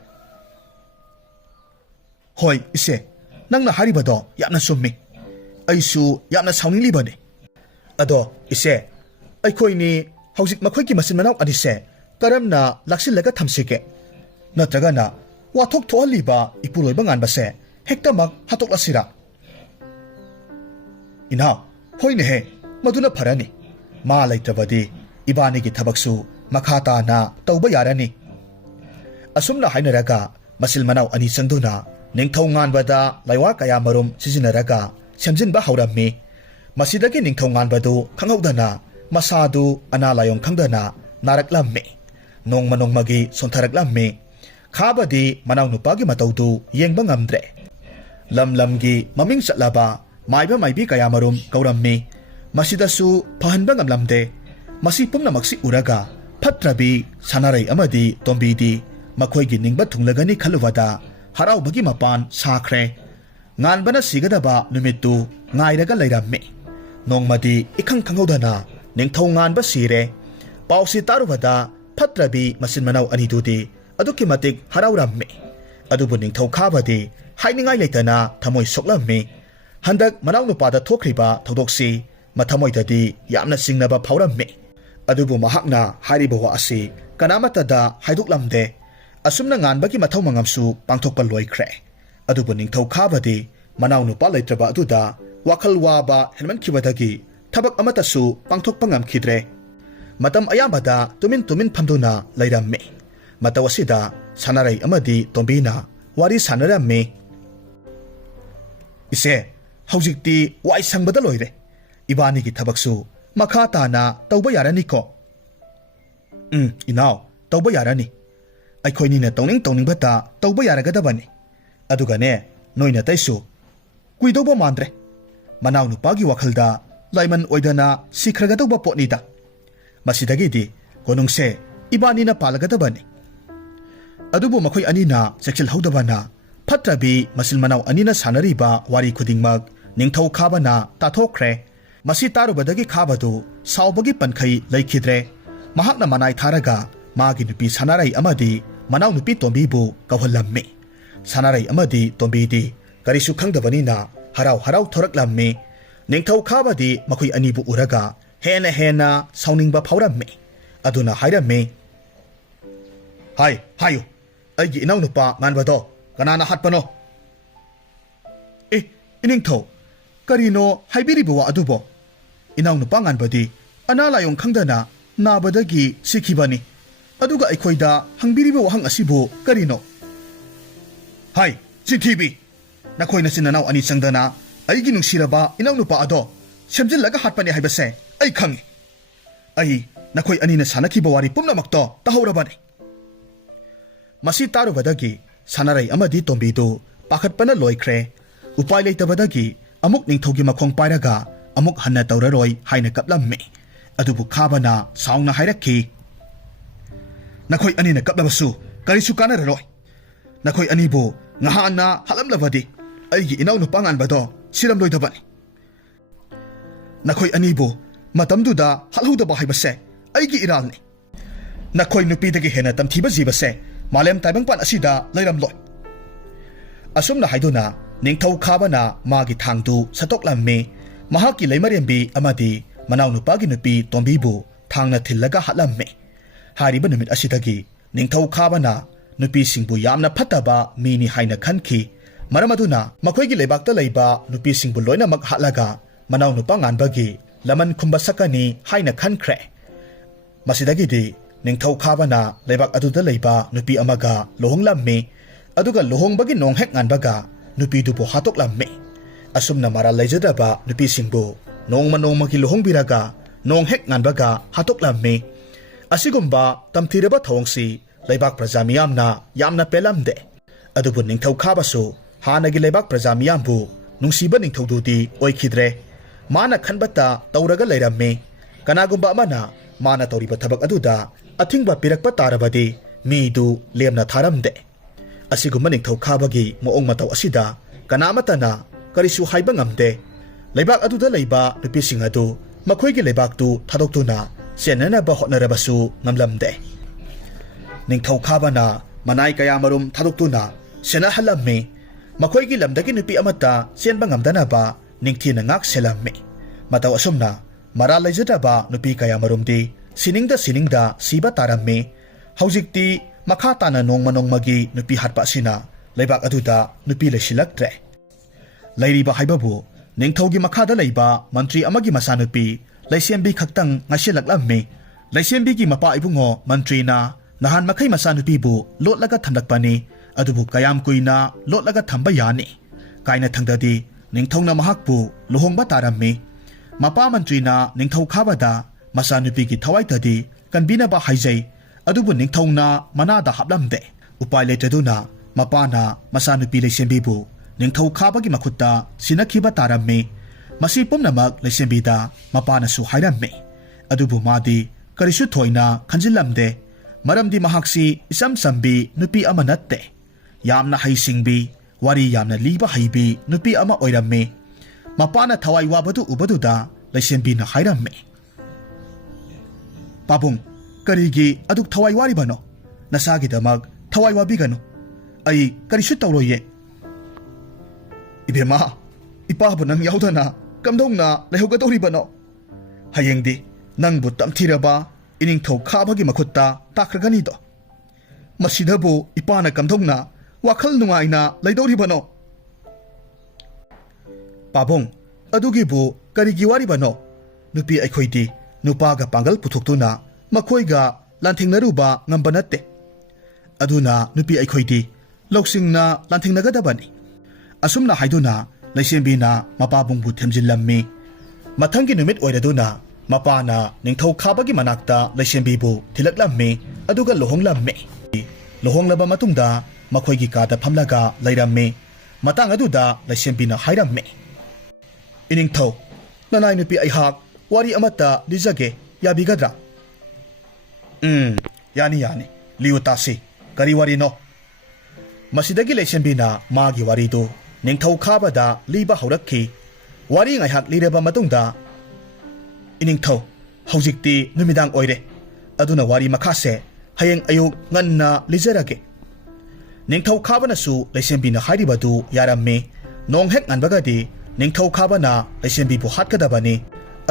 ꯍꯣꯏ ꯏꯆꯦ ꯅꯪꯅ ꯍꯥꯏꯔꯤꯕꯗꯣ ꯌꯥꯝꯅ ꯆꯨꯝꯃꯤ ꯑꯩꯁꯨ ꯌꯥꯝꯅ ꯁꯥꯎꯅꯤꯡꯂꯤꯕꯅꯤ ꯑꯗꯣ ꯏꯆꯦ ꯑꯩꯈꯣꯏꯅꯤ ꯍꯧꯖꯤꯛ ꯃꯈꯣꯏꯒꯤ ꯃꯆꯤꯟ ꯃꯅꯥꯎ ꯑꯅꯤꯁꯦ ꯀꯔꯝꯅ ꯂꯥꯛꯁꯤꯜꯂꯒ ꯊꯝꯁꯤꯒꯦ ꯅꯠꯇ꯭ꯔꯒꯅ ꯋꯥꯊꯣꯛ ꯊꯣꯛꯍꯜꯂꯤꯕ ꯏꯄꯨꯔꯣꯏꯕ ꯉꯥꯟꯕꯁꯦ ꯍꯦꯛꯇꯃꯛ ꯍꯥꯠꯇꯣꯛꯂꯁꯤꯔꯥ ꯏꯅꯥꯎ ꯍꯣꯏꯅꯦꯍꯦ ꯃꯗꯨꯅ ꯐꯔꯅꯤ ꯃꯥ ꯂꯩꯇ꯭ꯔꯕꯗꯤ ꯏꯕꯥꯅꯤꯒꯤ ꯊꯕꯛꯁꯨ ꯃꯈꯥ ꯇꯥꯅ ꯇꯧꯕ ꯌꯥꯔꯅꯤ ꯑꯁꯨꯝꯅ ꯍꯥꯏꯅꯔꯒ ꯃꯆꯤꯜ ꯃꯅꯥꯎ ꯑꯅꯤ ꯆꯪꯗꯨꯅ ꯅꯤꯡꯊꯧ ꯉꯥꯟꯕꯗ ꯂꯩꯋꯥ ꯀꯌꯥꯃꯔꯨꯝ ꯁꯤꯖꯤꯟꯅꯔꯒ ꯁꯦꯝꯖꯤꯟꯕ ꯍꯧꯔꯝꯃꯤ ꯃꯁꯤꯗꯒꯤ ꯅꯤꯡꯊꯧ ꯉꯥꯟꯕꯗꯨ ꯈꯪꯍꯧꯗꯅ ꯃꯁꯥꯗꯨ ꯑꯅꯥ ꯂꯥꯏꯌꯣꯡ ꯈꯪꯗꯅ ꯅꯥꯔꯛꯂꯝꯃꯤ ꯅꯣꯡꯃ ꯅꯣꯡꯃꯒꯤ ꯁꯣꯟꯊꯔꯛꯂꯝꯃꯤ ꯈꯥꯕꯗꯤ ꯃꯅꯥꯎꯅꯨꯄꯥꯒꯤ ꯃꯇꯧꯗꯨ ꯌꯦꯡꯕ ꯉꯝꯗ꯭ꯔꯦ ꯂꯝ ꯂꯝꯒꯤ ꯃꯃꯤꯡ ꯆꯠꯂꯕ ꯃꯥꯏꯕ ꯃꯥꯏꯕꯤ ꯀꯌꯥꯃꯔꯨꯝ ꯀꯧꯔꯝꯃꯤ ꯃꯁꯤꯗꯁꯨ ꯐꯍꯟꯕ ꯉꯝꯂꯝꯗꯦ ꯃꯁꯤ ꯄꯨꯝꯅꯃꯛꯁꯤ ꯎꯔꯒ ꯐꯠꯇ꯭ꯔꯕꯤ ꯁꯅꯥꯔꯩ ꯑꯃꯗꯤ ꯇꯣꯝꯕꯤꯗꯤ ꯃꯈꯣꯏꯒꯤ ꯅꯤꯡꯕ ꯊꯨꯡꯂꯒꯅꯤ ꯈꯜꯂꯨꯕꯗ ꯍꯔꯥꯎꯕꯒꯤ ꯃꯄꯥꯟ ꯁꯥꯈ꯭ꯔꯦ ꯉꯥꯟꯕꯅ ꯁꯤꯒꯗꯕ ꯅꯨꯃꯤꯠꯇꯨ ꯉꯥꯏꯔꯒ ꯂꯩꯔꯝꯃꯤ ꯅꯣꯡꯃꯗꯤ ꯏꯈꯪ ꯈꯪꯍꯧꯗꯅ ꯅꯤꯡꯊꯧ ꯉꯥꯟꯕ ꯁꯤꯔꯦ ꯄꯥꯎꯁꯤ ꯇꯥꯔꯨꯕꯗ ꯐꯠꯇ꯭ꯔꯕꯤ ꯃꯆꯤꯟ ꯃꯅꯥꯎ ꯑꯅꯤꯗꯨꯗꯤ ꯑꯗꯨꯛꯀꯤ ꯃꯇꯤꯛ ꯍꯔꯥꯎꯔꯝꯃꯤ ꯑꯗꯨꯕꯨ ꯅꯤꯡꯊꯧ ꯈꯥꯕꯗꯤ ꯍꯥꯏꯅꯤꯡꯉꯥꯏ ꯂꯩꯇꯅ ꯊꯃꯣꯏ ꯁꯣꯛꯂꯝꯃꯤ ꯍꯟꯗꯛ ꯃꯅꯥꯎꯅꯨꯄꯥꯗ ꯊꯣꯛꯈ꯭ꯔꯤꯕ ꯊꯧꯗꯣꯛꯁꯤ ꯃꯊꯃꯣꯏꯗꯗꯤ ꯌꯥꯝꯅ ꯆꯤꯡꯅꯕ ꯐꯥꯎꯔꯝꯃꯤ ꯑꯗꯨꯕꯨ ꯃꯍꯥꯛꯅ ꯍꯥꯏꯔꯤꯕ ꯋꯥ ꯑꯁꯤ ꯀꯅꯥꯃꯠꯇꯗ ꯍꯥꯏꯗꯣꯛꯂꯝꯗꯦ ꯑꯁꯨꯝꯅ ꯉꯥꯟꯕꯒꯤ ꯃꯊꯧ ꯃꯉꯝꯁꯨ ꯄꯥꯡꯊꯣꯛꯄ ꯂꯣꯏꯈ꯭ꯔꯦ ꯑꯗꯨꯕꯨ ꯅꯤꯡꯊꯧ ꯈꯥꯕꯗꯤ ꯃꯅꯥꯎꯅꯨꯄꯥ ꯂꯩꯇ꯭ꯔꯕ ꯑꯗꯨꯗ ꯋꯥꯈꯜ ꯋꯥꯕ ꯍꯦꯟꯃꯟꯈꯤꯕꯗꯒꯤ ꯊꯕꯛ ꯑꯃꯠꯇꯁꯨ ꯄꯥꯡꯊꯣꯛꯄ ꯉꯝꯈꯤꯗ꯭ꯔꯦ ꯃꯇꯝ ꯑꯌꯥꯝꯕꯗ ꯇꯨꯃꯤꯟ ꯇꯨꯃꯤꯟ ꯐꯝꯗꯨꯅ ꯂꯩꯔꯝꯃꯤ ꯃꯇꯧ ꯑꯁꯤꯗ ꯁꯅꯥꯔꯩ ꯑꯃꯗꯤ ꯇꯣꯝꯕꯤꯅ ꯋꯥꯔꯤ ꯁꯥꯟꯅꯔꯝꯃꯤ ꯏꯆꯦ ꯍꯧꯖꯤꯛꯇꯤ ꯋꯥꯏ ꯁꯪꯕꯗ ꯂꯣꯏꯔꯦ ꯏꯕꯥꯅꯤꯒꯤ ꯊꯕꯛꯁꯨ ꯃꯈꯥ ꯇꯥꯅ ꯇꯧꯕ ꯌꯥꯔꯅꯤꯀꯣ ꯏꯅꯥꯎ ꯇꯧꯕ ꯌꯥꯔꯅꯤ ꯑꯩꯈꯣꯏꯅꯤꯅ ꯇꯧꯅꯤꯡꯕꯇ ꯇꯧꯕ ꯌꯥꯔꯒꯗꯕꯅꯤ ꯑꯗꯨꯒꯅꯦ ꯅꯣꯏꯅ ꯇꯩꯁꯨ ꯀꯨꯏꯗꯧꯕ ꯃꯥꯟꯗ꯭ꯔꯦ ꯃꯅꯥꯎꯅꯨꯄꯥꯒꯤ ꯋꯥꯈꯜꯗ ꯂꯥꯏꯃꯟ ꯑꯣꯏꯗꯅ ꯁꯤꯈ꯭ꯔꯒꯗꯧꯕ ꯄꯣꯠꯅꯤꯗ ꯃꯁꯤꯗꯒꯤꯗꯤ ꯀꯣꯅꯨꯡꯁꯦ ꯏꯕꯥꯅꯤꯅ ꯄꯥꯜꯂꯒꯗꯕꯅꯤ ꯑꯗꯨꯕꯨ ꯃꯈꯣꯏ ꯑꯅꯤꯅ ꯆꯦꯛꯁꯤꯜꯍꯧꯗꯕꯅ ꯐꯠꯇ꯭ꯔꯕꯤ ꯃꯆꯤꯜ ꯃꯅꯥꯎ ꯑꯅꯤꯅ ꯁꯥꯟꯅꯔꯤꯕ ꯋꯥꯔꯤ ꯈꯨꯗꯤꯡꯃꯛ ꯅꯤꯡꯊꯧ ꯈꯥꯕꯅ ꯇꯥꯊꯣꯛꯈ꯭ꯔꯦ ꯃꯁꯤ ꯇꯥꯔꯨꯕꯗꯒꯤ ꯈꯥꯕꯗꯨ ꯁꯥꯎꯕꯒꯤ ꯄꯟꯈꯩ ꯂꯩꯈꯤꯗ꯭ꯔꯦ ꯃꯍꯥꯛꯅ ꯃꯅꯥꯏ ꯊꯥꯔꯒ ꯃꯥꯒꯤ ꯅꯨꯄꯤ ꯁꯅꯥꯔꯩ ꯑꯃꯗꯤ ꯃꯅꯥꯎꯅꯨꯄꯤ ꯇꯣꯝꯕꯤꯕꯨ ꯀꯧꯍꯜꯂꯝꯃꯤ ꯁꯅꯥꯔꯩ ꯑꯃꯗꯤ ꯇꯣꯝꯕꯤꯗꯤ ꯀꯔꯤꯁꯨ ꯈꯪꯗꯕꯅꯤꯅ ꯍꯔꯥꯎ ꯍꯔꯥꯎ ꯊꯣꯔꯛꯂꯝꯃꯤ ꯅꯤꯡꯊꯧ ꯈꯥꯕꯗꯤ ꯃꯈꯣꯏ ꯑꯅꯤꯕꯨ ꯎꯔꯒ ꯍꯦꯟꯅ ꯁꯥꯎꯅꯤꯡꯕ ꯐꯥꯎꯔꯝꯃꯤ ꯑꯗꯨꯅ ꯍꯥꯏꯔꯝꯃꯤ ꯍꯥꯏꯌꯨ ꯑꯩꯒꯤ ꯏꯅꯥꯎꯅꯨꯄꯥ ꯉꯥꯟꯕꯗꯣ ꯀꯅꯥꯅ ꯍꯥꯠꯄꯅꯣ ꯏꯅꯤꯡꯊꯧ ꯀꯔꯤꯅꯣ ꯍꯥꯏꯕꯤꯔꯤꯕ ꯋꯥ ꯑꯗꯨꯕꯣ ꯏꯅꯥꯎꯅꯨꯄꯥ ꯉꯥꯟꯕꯗꯤ ꯑꯅꯥ ꯂꯥꯏꯌꯣꯡ ꯈꯪꯗꯅ ꯅꯥꯕꯗꯒꯤ ꯁꯤꯈꯤꯕꯅꯤ ꯑꯗꯨꯒ ꯑꯩꯈꯣꯏꯗ ꯍꯪꯕꯤꯔꯤꯕ ꯋꯥꯍꯪ ꯑꯁꯤꯕꯨ ꯀꯔꯤꯅꯣ ꯆꯤꯟꯊꯤꯕꯤ ꯅꯈꯣꯏ ꯅꯆꯤꯟ ꯅꯅꯥꯎ ꯑꯅꯤ ꯆꯪꯗꯅ ꯑꯩꯒꯤ ꯅꯨꯡꯁꯤꯔꯕ ꯏꯅꯥꯎꯅꯨꯄꯥ ꯑꯗꯣ ꯁꯦꯝꯖꯤꯜꯂꯒ ꯍꯥꯠꯄꯅꯤ ꯍꯥꯏꯕꯁꯦ ꯑꯩ ꯈꯪꯉꯤ ꯑꯩ ꯅꯈꯣꯏ ꯑꯅꯤꯅ ꯁꯥꯟꯅꯈꯤꯕ ꯋꯥꯔꯤ ꯄꯨꯝꯅꯃꯛꯇꯣ ꯇꯥꯍꯧꯔꯕꯅꯤ ꯃꯁꯤ ꯇꯥꯔꯨꯕꯗꯒꯤ ꯁꯅꯥꯔꯩ ꯑꯃꯗꯤ ꯇꯣꯝꯕꯤꯗꯨ ꯄꯥꯈꯠꯄꯅ ꯂꯣꯏꯈ꯭ꯔꯦ ꯎꯄꯥꯏ ꯂꯩꯇꯕꯗꯒꯤ ꯑꯃꯨꯛ ꯅꯤꯡꯊꯧꯒꯤ ꯃꯈꯣꯡ ꯄꯥꯏꯔꯒ ꯑꯃꯨꯛ ꯍꯟꯅ ꯇꯧꯔꯔꯣꯏ ꯍꯥꯏꯅ ꯀꯞꯂꯝꯃꯤ ꯑꯗꯨꯕꯨ ꯈꯥꯕꯅ ꯁꯥꯎꯅ ꯍꯥꯏꯔꯛꯈꯤ ꯅꯈꯣꯏ ꯑꯅꯤꯅ ꯀꯞꯂꯕꯁꯨ ꯀꯔꯤꯁꯨ ꯀꯥꯟꯅꯔꯔꯣꯏ ꯅꯈꯣꯏ ꯑꯅꯤꯕꯨ ꯉꯍꯥꯟꯅ ꯍꯥꯠꯂꯝꯂꯕꯗꯤ ꯑꯩꯒꯤ ꯏꯅꯥꯎꯅꯨꯄꯥ ꯉꯥꯟꯕꯗꯣ ꯁꯤꯔꯝꯂꯣꯏꯗꯕꯅꯤ ꯅꯈꯣꯏ ꯑꯅꯤꯕꯨ ꯃꯇꯝꯗꯨꯗ ꯍꯥꯠꯍꯧꯗꯕ ꯍꯥꯏꯕꯁꯦ ꯑꯩꯒꯤ ꯏꯔꯥꯜꯅꯤ ꯅꯈꯣꯏ ꯅꯨꯄꯤꯗꯒꯤ ꯍꯦꯟꯅ ꯇꯝꯊꯤꯕ ꯖꯤꯕꯁꯦ ꯃꯥꯂꯦꯝ ꯇꯥꯏꯕꯪꯄꯥꯟ ꯑꯁꯤꯗ ꯂꯩꯔꯝꯂꯣꯏ ꯑꯁꯨꯝꯅ ꯍꯥꯏꯗꯨꯅ ꯅꯤꯡꯊꯧ ꯈꯥꯕꯅ ꯃꯥꯒꯤ ꯊꯥꯡꯗꯨ ꯁꯠꯇꯣꯛꯂꯝꯃꯤ ꯃꯍꯥꯛꯀꯤ ꯂꯩꯃꯔꯦꯝꯕꯤ ꯑꯃꯗꯤ ꯃꯅꯥꯎꯅꯨꯄꯥꯒꯤ ꯅꯨꯄꯤ ꯇꯣꯝꯕꯤꯕꯨ ꯊꯥꯡꯅ ꯊꯤꯜꯂꯒ ꯍꯥꯠꯂꯝꯃꯤ ꯍꯥꯏꯔꯤꯕ ꯅꯨꯃꯤꯠ ꯑꯁꯤꯗꯒꯤ ꯅꯤꯡꯊꯧ ꯈꯥꯕꯅ ꯅꯨꯄꯤꯁꯤꯡꯕꯨ ꯌꯥꯝꯅ ꯐꯠꯇꯕ ꯃꯤꯅꯤ ꯍꯥꯏꯅ ꯈꯟꯈꯤ ꯃꯔꯝ ꯑꯗꯨꯅ ꯃꯈꯣꯏꯒꯤ ꯂꯩꯕꯥꯛꯇ ꯂꯩꯕ ꯅꯨꯄꯤꯁꯤꯡꯕꯨ ꯂꯣꯏꯅꯃꯛ ꯍꯥꯠꯂꯒ ꯃꯅꯥꯎꯅꯨꯄꯥ ꯉꯥꯟꯕꯒꯤ ꯂꯃꯟ ꯈꯨꯝꯕ ꯁꯛꯀꯅꯤ ꯍꯥꯏꯅ ꯈꯟꯈ꯭ꯔꯦ ꯃꯁꯤꯗꯒꯤꯗꯤ ꯅꯤꯡꯊꯧ ꯈꯥꯕꯅ ꯂꯩꯕꯥꯛ ꯑꯗꯨꯗ ꯂꯩꯕ ꯅꯨꯄꯤ ꯑꯃꯒ ꯂꯨꯍꯣꯡꯂꯝꯃꯤ ꯑꯗꯨꯒ ꯂꯨꯍꯣꯡꯕꯒꯤ ꯅꯣꯡꯍꯦꯛ ꯉꯥꯟꯕꯒ ꯅꯨꯄꯤꯗꯨꯕꯨ ꯍꯥꯠꯇꯣꯛꯂꯝꯃꯤ ꯑꯁꯨꯝꯅ ꯃꯔꯥꯜ ꯂꯩꯖꯗ꯭ꯔꯕ ꯅꯨꯄꯤꯁꯤꯡꯕꯨ ꯅꯣꯡꯃ ꯅꯣꯡꯃꯒꯤ ꯂꯨꯍꯣꯡꯕꯤꯔꯒ ꯅꯣꯡꯍꯦꯛ ꯉꯥꯟꯕꯒ ꯍꯥꯠꯇꯣꯛꯂꯝꯃꯤ ꯑꯁꯤꯒꯨꯝꯕ ꯇꯝꯊꯤꯔꯕ ꯊꯧꯑꯣꯡꯁꯤ ꯂꯩꯕꯥꯛ ꯄ꯭ꯔꯖꯥ ꯃꯤꯌꯥꯝꯅ ꯌꯥꯝꯅ ꯄꯦꯜꯂꯝꯗꯦ ꯑꯗꯨꯕꯨ ꯅꯤꯡꯊꯧ ꯈꯥꯕꯁꯨ ꯍꯥꯟꯅꯒꯤ ꯂꯩꯕꯥꯛ ꯄ꯭ꯔꯖꯥ ꯃꯤꯌꯥꯝꯕꯨ ꯅꯨꯡꯁꯤꯕ ꯅꯤꯡꯊꯧꯗꯨꯗꯤ ꯑꯣꯏꯈꯤꯗ꯭ꯔꯦ ꯃꯥꯅ ꯈꯟꯕꯇ ꯇꯧꯔꯒ ꯂꯩꯔꯝꯃꯤ ꯀꯅꯥꯒꯨꯝꯕ ꯑꯃꯅ ꯃꯥꯅ ꯇꯧꯔꯤꯕ ꯊꯕꯛ ꯑꯗꯨꯗ ꯑꯊꯤꯡꯕ ꯄꯤꯔꯛꯄ ꯇꯥꯔꯕꯗꯤ ꯃꯤꯗꯨ ꯂꯦꯝꯅ ꯊꯥꯔꯝꯗꯦ ꯑꯁꯤꯒꯨꯝꯕ ꯅꯤꯡꯊꯧ ꯈꯥꯕꯒꯤ ꯃꯑꯣꯡ ꯃꯇꯧ ꯑꯁꯤꯗ ꯀꯅꯥꯃꯠꯇꯅ ꯀꯔꯤꯁꯨ ꯍꯥꯏꯕ ꯉꯝꯗꯦ ꯂꯩꯕꯥꯛ ꯑꯗꯨꯗ ꯂꯩꯕ ꯅꯨꯄꯤꯁꯤꯡ ꯑꯗꯨ ꯃꯈꯣꯏꯒꯤ ꯂꯩꯕꯥꯛꯇꯨ ꯊꯥꯗꯣꯛꯇꯨꯅ ꯆꯦꯟꯅꯅꯕ ꯍꯣꯠꯅꯔꯕꯁꯨ ꯉꯝꯂꯝꯗꯦ ꯅꯤꯡꯊꯧꯈꯥꯕꯅ ꯃꯅꯥꯏ ꯀꯌꯥꯃꯔꯨꯝ ꯊꯥꯗꯣꯛꯇꯨꯅ ꯁꯦꯟꯅꯍꯜꯂꯝꯃꯤ ꯃꯈꯣꯏꯒꯤ ꯂꯝꯗꯒꯤ ꯅꯨꯄꯤ ꯑꯃꯠꯇ ꯆꯦꯟꯕ ꯉꯝꯗꯅꯕ ꯅꯤꯡꯊꯤꯅ ꯉꯥꯛ ꯁꯦꯜꯂꯝꯃꯤ ꯃꯇꯧ ꯑꯁꯨꯝꯅ ꯃꯔꯥꯜ ꯂꯩꯖꯗꯕ ꯅꯨꯄꯤ ꯀꯌꯥꯃꯔꯨꯝꯗꯤ ꯁꯤꯅꯤꯡꯗ ꯁꯤꯕ ꯇꯥꯔꯝꯃꯤ ꯍꯧꯖꯤꯛꯇꯤ ꯃꯈꯥ ꯇꯥꯅ ꯅꯣꯡꯃ ꯅꯣꯡꯃꯒꯤ ꯅꯨꯄꯤ ꯍꯥꯠꯄ ꯑꯁꯤꯅ ꯂꯩꯕꯥꯛ ꯑꯗꯨꯗ ꯅꯨꯄꯤ ꯂꯩꯁꯤꯜꯂꯛꯇ꯭ꯔꯦ ꯂꯩꯔꯤꯕ ꯍꯥꯏꯕꯕꯨ ꯅꯤꯡꯊꯧꯒꯤ ꯃꯈꯥꯗ ꯂꯩꯕ ꯃꯟꯇ꯭ꯔꯤ ꯑꯃꯒꯤ ꯃꯆꯥꯅꯨꯄꯤ ꯂꯩꯁꯦꯝꯕꯤ ꯈꯛꯇꯪ ꯉꯥꯏꯁꯤꯜꯂꯛꯂꯝꯃꯤ ꯂꯩꯁꯦꯝꯕꯤꯒꯤ ꯃꯄꯥ ꯏꯕꯨꯡꯉꯣ ꯃꯟꯇ꯭ꯔꯤꯅ ꯅꯍꯥꯟ ꯃꯈꯩ ꯃꯆꯥꯅꯨꯄꯤꯕꯨ ꯂꯣꯠꯂꯒ ꯊꯝꯂꯛꯄꯅꯤ ꯑꯗꯨꯕꯨ ꯀꯌꯥꯝ ꯀꯨꯏꯅ ꯂꯣꯠꯂꯒ ꯊꯝꯕ ꯌꯥꯅꯤ ꯀꯥꯏꯅꯊꯪꯗꯗꯤ ꯅꯤꯡꯊꯧꯅ ꯃꯍꯥꯛꯄꯨ ꯂꯨꯍꯣꯡꯕ ꯇꯥꯔꯝꯃꯤ ꯃꯄꯥ ꯃꯟꯇ꯭ꯔꯤꯅ ꯅꯤꯡꯊꯧꯈꯥꯕꯗ ꯃꯆꯥꯅꯨꯄꯤꯒꯤ ꯊꯋꯥꯏꯇꯗꯤ ꯀꯟꯕꯤꯅꯕ ꯍꯥꯏꯖꯩ ꯑꯗꯨꯕꯨ ꯅꯤꯡꯊꯧꯅ ꯃꯅꯥꯗ ꯍꯥꯞꯂꯝꯗꯦ ꯎꯄꯥꯏ ꯂꯩꯇꯗꯨꯅ ꯃꯄꯥꯅ ꯃꯆꯥꯅꯨꯄꯤ ꯂꯩꯁꯦꯝꯕꯤꯕꯨ ꯅꯤꯡꯊꯧꯈꯥꯕꯒꯤ ꯃꯈꯨꯠꯇ ꯁꯤꯟꯅꯈꯤꯕ ꯇꯥꯔꯝꯃꯤ ꯃꯁꯤ ꯄꯨꯝꯅꯃꯛ ꯂꯩꯁꯦꯝꯕꯤꯗ ꯃꯄꯥꯅꯁꯨ ꯍꯥꯏꯔꯝꯃꯤ ꯑꯗꯨꯕꯨ ꯃꯥꯗꯤ ꯀꯔꯤꯁꯨ ꯊꯣꯏꯅ ꯈꯟꯖꯤꯜꯂꯝꯗꯦ ꯃꯔꯝꯗꯤ ꯃꯍꯥꯛꯁꯤ ꯏꯆꯝ ꯆꯝꯕꯤ ꯅꯨꯄꯤ ꯑꯃ ꯅꯠꯇꯦ ꯌꯥꯝꯅ ꯍꯩꯁꯤꯡꯕꯤ ꯋꯥꯔꯤ ꯌꯥꯝꯅ ꯂꯤꯕ ꯍꯩꯕꯤ ꯅꯨꯄꯤ ꯑꯃ ꯑꯣꯏꯔꯝꯃꯤ ꯃꯄꯥꯅ ꯊꯋꯥꯏ ꯋꯥꯕꯗꯨ ꯎꯕꯗꯨꯗ ꯂꯩꯁꯦꯝꯕꯤꯅ ꯍꯥꯏꯔꯝꯃꯤ ꯄꯥꯕꯨꯡ ꯀꯔꯤꯒꯤ ꯑꯗꯨꯛ ꯊꯋꯥꯏ ꯋꯥꯔꯤꯕꯅꯣ ꯅꯁꯥꯒꯤꯗꯃꯛ ꯊꯋꯥꯏ ꯋꯥꯕꯤꯒꯅꯨ ꯑꯩ ꯀꯔꯤꯁꯨ ꯇꯧꯔꯣꯏꯌꯦ ꯏꯕꯦꯝꯃ ꯏꯄꯥꯕꯨ ꯅꯪ ꯌꯥꯎꯗꯅ ꯀꯝꯗꯧꯅ ꯂꯩꯍꯧꯒꯗꯧꯔꯤꯕꯅꯣ ꯍꯌꯦꯡꯗꯤ ꯅꯪꯕꯨ ꯇꯝꯊꯤꯔꯕ ꯏꯅꯤꯡꯊꯧ ꯈꯥꯕꯒꯤ ꯃꯈꯨꯠꯇ ꯇꯥꯈ꯭ꯔꯒꯅꯤꯗꯣ ꯃꯁꯤꯗꯕꯨ ꯏꯄꯥꯅ ꯀꯝꯗꯧꯅ ꯋꯥꯈꯜ ꯅꯨꯡꯉꯥꯏꯅ ꯂꯩꯗꯧꯔꯤꯕꯅꯣ ꯄꯥꯕꯨꯡ ꯑꯗꯨꯒꯤꯕꯨ ꯀꯔꯤꯒꯤ ꯋꯥꯔꯤꯕꯅꯣ ꯅꯨꯄꯤ ꯑꯩꯈꯣꯏꯗꯤ ꯅꯨꯄꯥꯒ ꯄꯥꯡꯒꯜ ꯄꯨꯊꯣꯛꯇꯨꯅ ꯃꯈꯣꯏꯒ ꯂꯥꯟꯊꯦꯡꯅꯔꯨꯕ ꯉꯝꯕ ꯅꯠꯇꯦ ꯑꯗꯨꯅ ꯅꯨꯄꯤ ꯑꯩꯈꯣꯏꯗꯤ ꯂꯧꯁꯤꯡꯅ ꯂꯥꯟꯊꯦꯡꯅꯒꯗꯕꯅꯤ ꯑꯁꯨꯝꯅ ꯍꯥꯏꯗꯨꯅ ꯂꯩꯁꯦꯝꯕꯤꯅ ꯃꯄꯥꯕꯨꯡꯕꯨ ꯊꯦꯝꯖꯤꯜꯂꯝꯃꯤ ꯃꯊꯪꯒꯤ ꯅꯨꯃꯤꯠ ꯑꯣꯏꯔꯗꯨꯅ ꯃꯄꯥꯅ ꯅꯤꯡꯊꯧꯈꯥꯕꯒꯤ ꯃꯅꯥꯛꯇ ꯂꯩꯁꯦꯝꯕꯤꯕꯨ ꯊꯤꯜꯂꯛꯂꯝꯃꯤ ꯑꯗꯨꯒ ꯂꯨꯍꯣꯡꯂꯝꯃꯤ ꯂꯨꯍꯣꯡꯂꯕ ꯃꯇꯨꯡꯗ ꯃꯈꯣꯏꯒꯤ ꯀꯥꯗ ꯐꯝꯂꯒ ꯂꯩꯔꯝꯃꯤ ꯃꯇꯥꯡ ꯑꯗꯨꯗ ꯂꯩꯁꯦꯝꯕꯤꯅ ꯍꯥꯏꯔꯝꯃꯤ ꯏꯅꯤꯡꯊꯧ ꯅꯅꯥꯏ ꯅꯨꯄꯤ ꯑꯩꯍꯥꯛ ꯋꯥꯔꯤ ꯑꯃꯠꯇ ꯂꯤꯖꯒꯦ ꯌꯥꯕꯤꯒꯗ꯭ꯔꯥ ꯌꯥꯅꯤ ꯂꯤꯌꯨ ꯇꯥꯁꯤ ꯀꯔꯤ ꯋꯥꯔꯤꯅꯣ ꯃꯁꯤꯗꯒꯤ ꯂꯩꯁꯦꯝꯕꯤꯅ ꯃꯥꯒꯤ ꯋꯥꯔꯤꯗꯨ ꯅꯤꯡꯊꯧꯈꯥꯕꯗ ꯂꯤꯕ ꯍꯧꯔꯛꯈꯤ ꯋꯥꯔꯤ ꯉꯥꯏꯍꯥꯛ ꯂꯤꯔꯕ ꯃꯇꯨꯡꯗ ꯏꯅꯤꯡꯊꯧ ꯍꯧꯖꯤꯛꯇꯤ ꯅꯨꯃꯤꯗꯥꯡ ꯑꯣꯏꯔꯦ ꯑꯗꯨꯅ ꯋꯥꯔꯤ ꯃꯈꯥꯁꯦ ꯍꯌꯦꯡ ꯑꯌꯨꯛ ꯉꯟꯅ ꯂꯤꯖꯔꯒꯦ ꯅꯤꯡꯊꯧꯈꯥꯕꯅꯁꯨ ꯂꯩꯁꯦꯝꯕꯤꯅ ꯍꯥꯏꯔꯤꯕꯗꯨ ꯌꯥꯔꯝꯃꯤ ꯅꯣꯡ ꯍꯦꯛ ꯉꯟꯕꯒꯗꯤ ꯅꯤꯡꯊꯧꯈꯥꯕꯅ ꯂꯩꯁꯦꯝꯕꯤꯕꯨ ꯍꯥꯠꯀꯗꯕꯅꯤ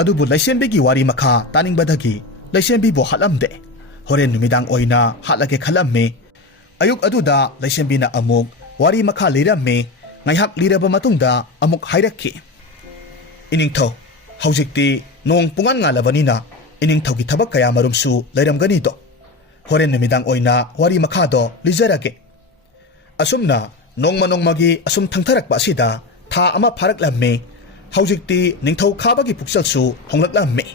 ꯑꯗꯨꯕꯨ ꯂꯩꯁꯦꯝꯕꯤꯒꯤ ꯋꯥꯔꯤ ꯃꯈꯥ ꯇꯥꯅꯤꯡꯕꯗꯒꯤ ꯂꯩꯁꯦꯝꯕꯤꯕꯨ ꯍꯥꯠꯂꯝꯗꯦ ꯍꯣꯔꯦꯟ ꯅꯨꯃꯤꯗꯥꯡ ꯑꯣꯏꯅ ꯍꯥꯠꯂꯒꯦ ꯈꯜꯂꯝꯃꯤ ꯑꯌꯨꯛ ꯑꯗꯨꯗ ꯂꯩꯁꯦꯝꯕꯤꯅ ꯑꯃꯨꯛ ꯋꯥꯔꯤ ꯃꯈꯥ ꯂꯤꯔꯝꯃꯤ ꯉꯥꯏꯍꯥꯛ ꯂꯤꯔꯕ ꯃꯇꯨꯡꯗ ꯑꯃꯨꯛ ꯍꯥꯏꯔꯛꯈꯤ ꯏꯅꯤꯡꯊꯧ ꯍꯧꯖꯤꯛꯇꯤ ꯅꯣꯡ ꯄꯨꯡꯉꯥꯟ ꯉꯥꯜꯂꯕꯅꯤꯅ ꯏꯅꯤꯡꯊꯧꯒꯤ ꯊꯕꯛ ꯀꯌꯥꯃꯔꯨꯝꯁꯨ ꯂꯩꯔꯝꯒꯅꯤꯗꯣ ꯍꯣꯔꯦꯟ ꯅꯨꯃꯤꯗꯥꯡ ꯑꯣꯏꯅ ꯋꯥꯔꯤ ꯃꯈꯥꯗꯣ ꯂꯤꯖꯔꯒꯦ ꯑꯁꯨꯝꯅ ꯅꯣꯡꯃ ꯅꯣꯡꯃꯒꯤ ꯑꯁꯨꯝ ꯊꯪꯊꯔꯛꯄ ꯑꯁꯤꯗ ꯊꯥ ꯑꯃ ꯐꯥꯔꯛꯂꯝꯃꯤ ꯍꯧꯖꯤꯛꯇꯤ ꯅꯤꯡꯊꯧꯈꯥꯕꯒꯤ ꯄꯨꯛꯆꯦꯜꯁꯨ ꯍꯣꯡꯂꯛꯂꯝꯃꯤ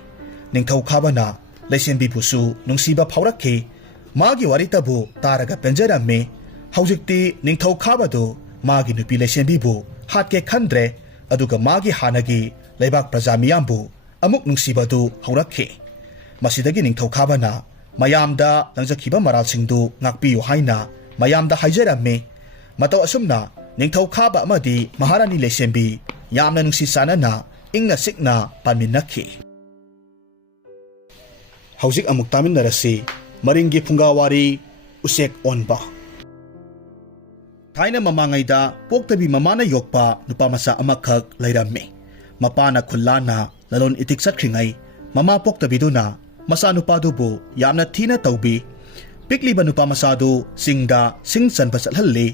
ꯅꯤꯡꯊꯧꯈꯥꯕꯅ ꯂꯩꯁꯦꯝꯕꯤꯕꯨꯁꯨ ꯅꯨꯡꯁꯤꯕ ꯐꯥꯎꯔꯛꯈꯤ ꯃꯥꯒꯤ ꯋꯥꯔꯤꯇꯕꯨ ꯇꯥꯔꯒ ꯄꯦꯟꯖꯔꯝꯃꯤ ꯍꯧꯖꯤꯛꯇꯤ ꯅꯤꯡꯊꯧꯈꯥꯕꯗꯨ ꯃꯥꯒꯤ ꯅꯨꯄꯤ ꯂꯩꯁꯦꯝꯕꯤꯕꯨ ꯍꯥꯠꯀꯦ ꯈꯟꯗ꯭ꯔꯦ ꯑꯗꯨꯒ ꯃꯥꯒꯤ ꯍꯥꯟꯅꯒꯤ ꯂꯩꯕꯥꯛ ꯄ꯭ꯔꯖꯥ ꯃꯤꯌꯥꯝꯕꯨ ꯑꯃꯨꯛ ꯅꯨꯡꯁꯤꯕꯗꯨ ꯍꯧꯔꯛꯈꯤ ꯃꯁꯤꯗꯒꯤ ꯅꯤꯡꯊꯧꯈꯥꯕꯅ ꯃꯌꯥꯝꯗ ꯂꯪꯖꯈꯤꯕ ꯃꯔꯥꯜꯁꯤꯡꯗꯨ ꯉꯥꯛꯄꯤꯌꯨ ꯍꯥꯏꯅ ꯃꯌꯥꯝꯗ ꯍꯥꯏꯖꯔꯝꯃꯤ ꯃꯇꯧ ꯑꯁꯨꯝꯅ ꯅꯤꯡꯊꯧꯈꯥꯕ ꯑꯃꯗꯤ ꯃꯍꯥꯔꯥꯅꯤ ꯂꯩꯁꯦꯝꯕꯤ ꯌꯥꯝꯅ ꯅꯨꯡꯁꯤ ꯆꯥꯟꯅꯅ ꯏꯪꯅ ꯆꯤꯛꯅ ꯄꯥꯟꯃꯤꯟꯅꯈꯤ ꯍꯧꯖꯤꯛ ꯑꯃꯨꯛ ꯇꯥꯃꯤꯟꯅꯔꯁꯤ ꯃꯔꯤꯡꯒꯤ ꯐꯨꯡꯒꯥꯋꯥꯔꯤ ꯎꯆꯦꯛ ꯑꯣꯟꯕ ꯊꯥꯏꯅ ꯃꯃꯥꯡꯉꯩꯗ ꯄꯣꯛꯇꯕꯤ ꯃꯃꯥꯅ ꯌꯣꯛꯄ ꯅꯨꯄꯥ ꯃꯆꯥ ꯑꯃꯈꯛ ꯂꯩꯔꯝꯃꯤ ꯃꯄꯥꯅ ꯈꯨꯜꯂꯥꯟꯅ ꯂꯂꯣꯟ ꯏꯇꯤꯛ ꯆꯠꯈ꯭ꯔꯤꯉꯩ ꯃꯃꯥ ꯄꯣꯛꯇꯕꯤꯗꯨꯅ ꯃꯆꯥꯅꯨꯄꯥꯗꯨꯕꯨ ꯌꯥꯝꯅ ꯊꯤꯅ ꯇꯧꯕꯤ ꯄꯤꯛꯂꯤꯕ ꯅꯨꯄꯥ ꯃꯆꯥꯗꯨ ꯆꯤꯡꯗ ꯁꯤꯡ ꯆꯟꯕ ꯆꯠꯍꯜꯂꯤ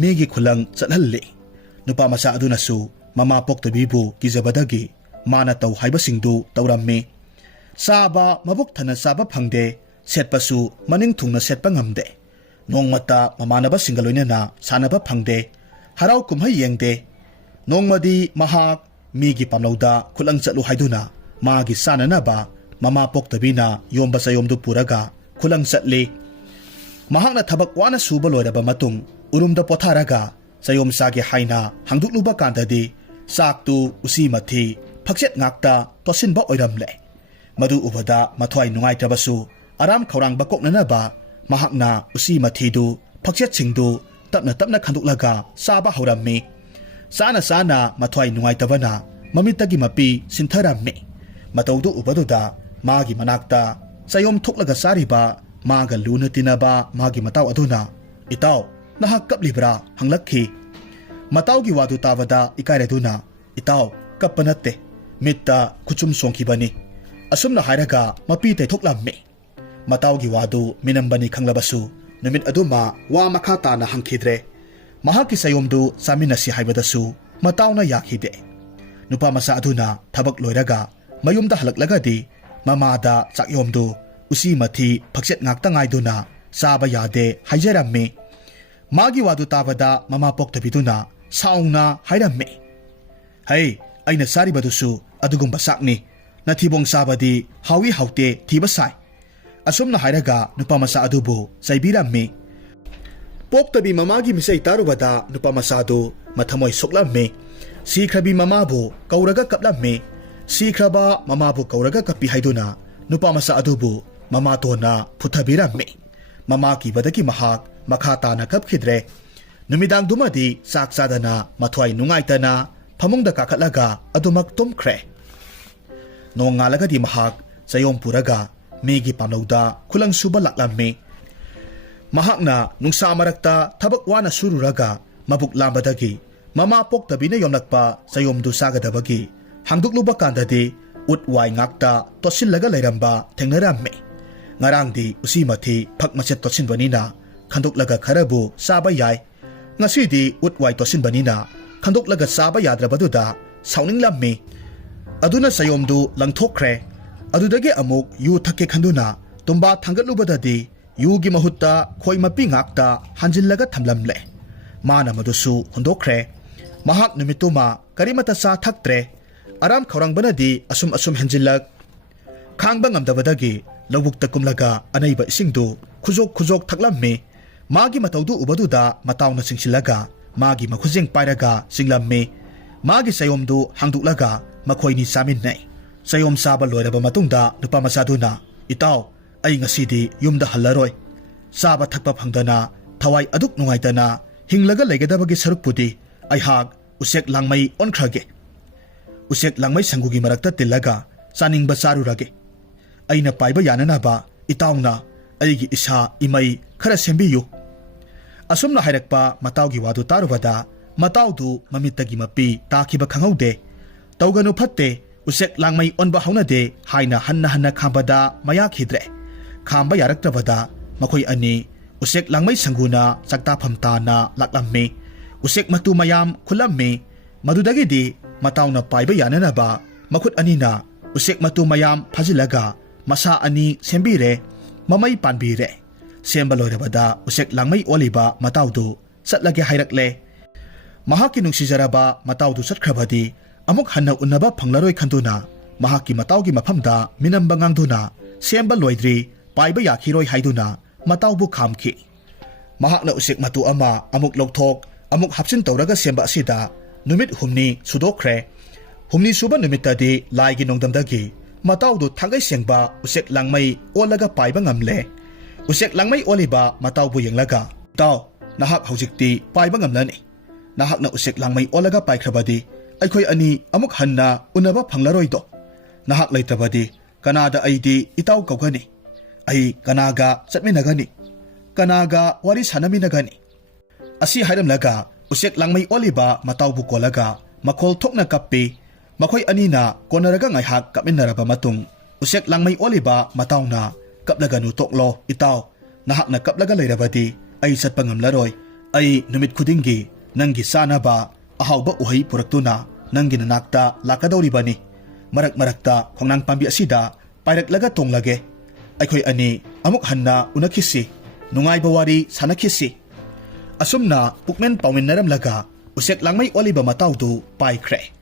ꯃꯤꯒꯤ ꯈꯨꯂꯪ ꯆꯠꯍꯜꯂꯤ ꯅꯨꯄꯥ ꯃꯆꯥ ꯑꯗꯨꯅꯁꯨ ꯃꯃꯥ ꯄꯣꯛꯇꯕꯤꯕꯨ ꯀꯤꯖꯕꯗꯒꯤ ꯃꯥꯅ ꯇꯧ ꯍꯥꯏꯕꯁꯤꯡꯗꯨ ꯇꯧꯔꯝꯃꯤ ꯆꯥꯕ ꯃꯕꯨꯛ ꯊꯟꯅ ꯆꯥꯕ ꯐꯪꯗꯦ ꯁꯦꯠꯄꯁꯨ ꯃꯅꯤꯡ ꯊꯨꯡꯅ ꯁꯦꯠꯄ ꯉꯝꯗꯦ ꯅꯣꯡꯃꯇ ꯃꯃꯥꯟꯅꯕꯁꯤꯡꯒ ꯂꯣꯏꯅꯅ ꯁꯥꯟꯅꯕ ꯐꯪꯗꯦ ꯍꯔꯥꯎ ꯀꯨꯝꯍꯩ ꯌꯦꯡꯗꯦ ꯅꯣꯡꯃꯗꯤ ꯃꯍꯥꯛ ꯃꯤꯒꯤ ꯄꯥꯝꯂꯧꯗ ꯈꯨꯂꯪ ꯆꯠꯂꯨ ꯍꯥꯏꯗꯨꯅ ꯃꯥꯒꯤ ꯆꯥꯅꯅꯕ ꯃꯃꯥ ꯄꯣꯛꯇꯕꯤꯅ ꯌꯣꯝꯕ ꯆꯌꯣꯝꯗꯨ ꯄꯨꯔꯒ ꯈꯨꯂꯪ ꯆꯠꯂꯤ ꯃꯍꯥꯛꯅ ꯊꯕꯛ ꯋꯥꯅ ꯁꯨꯕ ꯂꯣꯏꯔꯕ ꯃꯇꯨꯡ ꯎꯔꯨꯝꯗ ꯄꯣꯊꯥꯔꯒ ꯆꯌꯣꯝ ꯆꯥꯒꯦ ꯍꯥꯏꯅ ꯍꯥꯡꯗꯣꯛꯂꯨꯕ ꯀꯥꯟꯗꯗꯤ ꯆꯥꯛꯇꯨ ꯎꯆꯤ ꯃꯊꯤ ꯐꯛꯆꯦꯠ ꯉꯥꯛꯇ ꯇꯣꯠꯁꯤꯟꯕ ꯑꯣꯏꯔꯝꯂꯦ ꯃꯗꯨ ꯎꯕꯗ ꯃꯊ꯭ꯋꯥꯏ ꯅꯨꯡꯉꯥꯏꯇ꯭ꯔꯕꯁꯨ ꯑꯔꯥꯝ ꯈꯧꯔꯥꯡꯕ ꯀꯣꯛꯅꯅꯕ ꯃꯍꯥꯛꯅ ꯎꯆꯤ ꯃꯊꯤꯗꯨ ꯐꯛꯆꯦꯠꯁꯤꯡꯗꯨ ꯇꯞꯅ ꯇꯞꯅ ꯈꯟꯗꯣꯛꯂꯒ ꯆꯥꯕ ꯍꯧꯔꯝꯃꯤ sana sana mathwai nungai tabana mamitagi mapi sintharamme mataudu ubaduda magi manakta sayom thuklaga sariba maga luna tinaba magi mataw aduna itaw nahak kaplibra hanglakhi mataw gi wadu tabada ikaireduna itaw kapanatte mitta kuchum songkibani asumna hairaga mapi tethoklamme mataw gi wadu minambani khanglabasu numit aduma wa makha tana hangkhidre mahaki sayomdu saminasi haibadasu matawna yakhide nupa masa aduna thabak loiraga mayumda halaklagadi mamada chakyomdu usi mathi phakset ngakta ngaiduna saba yade haijaramme magi wadu tabada mama poktabiduna saungna hairamme hai aina sari badusu adugumba sakni nathibong sabadi hawi haute thibasai asumna hairaga nupa masa adubu saibiramme poktabi mamagi misai tarubada nupa masadu mathamoi soklamme sikhrabi mamabu kauraga kaplamme sikraba mamabu kauraga kapi haiduna nupa masa adubu mama tona phuthabiramme mama ki badaki mahak makhata na kapkhidre numidang dumadi saksadana mathwai nungaitana phamungda kakhatlaga adumak tumkhre nongalaga di mahak sayom puraga megi panauda khulang suba laklamme mahakna nungsa marakta thabak wana sururaga mabuk lambadagi mama poktabina yomlakpa sayomdu sagadabagi hangdukluba kandadi utwai ngakta tosillaga leiramba thengnaramme ngarangdi usimathi phakmachet tosinbanina khanduklaga kharabu saba yai ngasidi utwai tosinbanina khanduklaga saba yadrabaduda sauninglamme aduna sayomdu langthokkhre adudagi amuk yu thakke khanduna tumba thangatlubadadi yugi mahutta khoi mapi ngakta hanjillaga thamlamle mana madusu hondokhre mahak numituma karimata sa thaktre aram khorangbanadi asum henjillak khangba ngamdabadagi lawbukta kumlaga anaiba isingdu khujok thaklamme magi matawdu ubaduda matawna singsilaga magi makhujeng pairaga singlamme magi sayomdu hangduklaga makhoini saminnai sayom saba loiraba matungda nupa masaduna itaw ai ngasidi yumda hallaroi saba thakpa phangdana thawai aduk nungaitana hinglaga legadabagi sarukpudi aihak usek langmai onkrage usek langmai sangugi marakta tillaga chaningba charurage aina paiba yananaba itawna aigi isa imai khara sembiyu asumna hairakpa matawgi wadu tarubada matawdu mamittagi mapi takhiba khangaude tawganu phatte usek langmai onba haunade haina hanna khambada maya khidre khamba yaraktrabada makhoi ani usek langmai sanguna chakta phamtana laklamme usek matu mayam khulamme madudagidi matawna paiba yananaba makhut anina usek matu mayam phajilaga masa ani sembire mamai panbire semba loirabada usek langmai oliba matawdu chatlage hairakle mahaki nungsijaraba matawdu chatkrabadi amuk hanna unnaba phanglaroi khanduna mahaki matawgi maphamda minamba ngangduna semba loidri paiba yakhiroi haiduna matawbu khamki mahakna usek matu ama amuk lokthok amuk hapsin tawraga semba asida numit humni sudokre humni suba numitadi laigi nongdamdagi matawdu thangai sengba usek langmai olaga paiba ngamle usek langmai oliba matawbu yenglaga taw nahak haujikti paiba ngamlani nahakna usek langmai olaga paikhrabadi aikhoi ani amuk hanna unaba phanglaroido nahak leitrabadi kanada aidi itaw kaugani ai kanaga chatminagani kanaga wari sanaminagani asi hairamlaga usek langmai oliba matawbu kolaga makhol thokna kappi makhoi anina konaraga ngaihak kapminaraba matung usek langmai oliba matawna kaplaganu toklo itaw nahakna kaplaga leirabadi ai chatpa ngamlaroi ai numit khudingi nangi sanaba ahawba uhai puraktuna nangi nanakta lakadawribani marakta khongnang pambi asida pairaklaga tonglage aikhoi ani amuk hanna unakhisi nungaiba wari sanakhisi asumna pukmen pawminnaramlaga usek langmai oliba matawdu paikhre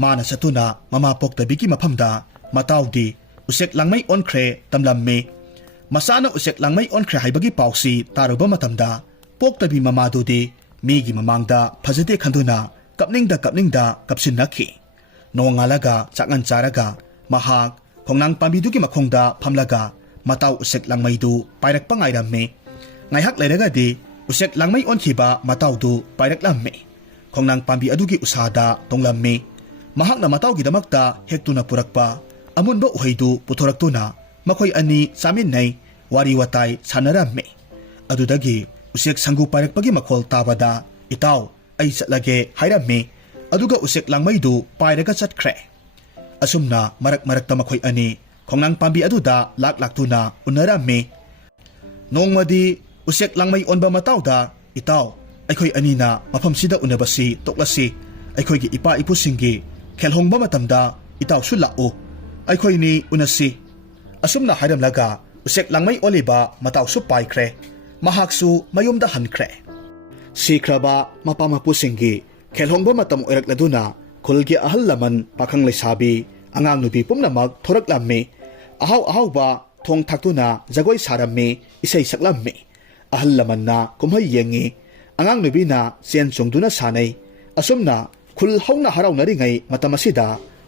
mana satuna mama poktabiki maphamda matawdi usek langmai onkhre tamlamme masana usek langmai onkhre haibagi pausi taruba matamda poktabi mamadudi migi mamangda phajate khanduna kapningda kapsinnakhi nongalaga chakan charaga mahak khongnang pambidugi makhongda phamlaga mataw usek langmaidu pairak pangairamme ngaihak leiragadi usek langmai onkhiba matawdu pairaklamme khongnang pambi adugi usada tonglammi mahakna matawgidamakta hektuna purakpa amunba uhaidu puthораktuna makhoi ani chaminnai wari watai sanaramme adudagi usek sangu pairakpagi makhol tabada itaw ai chatlage hairammi aduga usek langmaidu pairaga chatkhre asumna marak-marakta makhoi ani khongnang pambi aduda laktuna unarammi nongmadi usek langmai onba matawda itaw aikhoi anina mafamsida unabasi toklasi aikhoi gi ipa ipusingi khelhongba matamda itaw su la'u aikhoi ni unasi asumna hairamlaga usek langmai oliba mataw su paikhre mahaksu mayumda hankre sikraba mapamapusingi khelhongba matam oirakladuna khulgi ahal laman pakhang leisabi angang nubi pumnamak thoraklammi ahaw ba thong thaktuna jagoi sarammi isai saklammi ahal lamanna kumhai yengi angang nubi na chen chungduna sanai asumna khul hauna haraunari ngai matamasida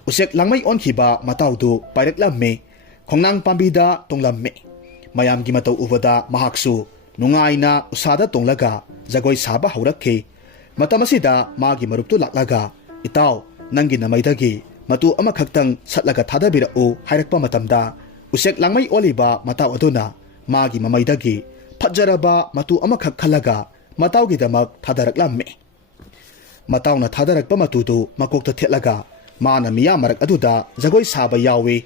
usek langmai onkhiba matawdu pairaklammi khongnang pambida tonglammi mayamgi mataw ubada mahaksu nungaina usada tonglaga jagoi saba haurakhi matamasida magi maruptu laklaga itaw nangi namaidagi matu amakhaktang satlaga thadabirau hairakpa matamda usek langmai oliba mataw aduna magi mamaidagi phajaraba matu amakhak khalaga matawgi damak thadaraklammi matawna thadarakpa matudu makokta thetlaga mana miya marak aduda jagoi saba yawi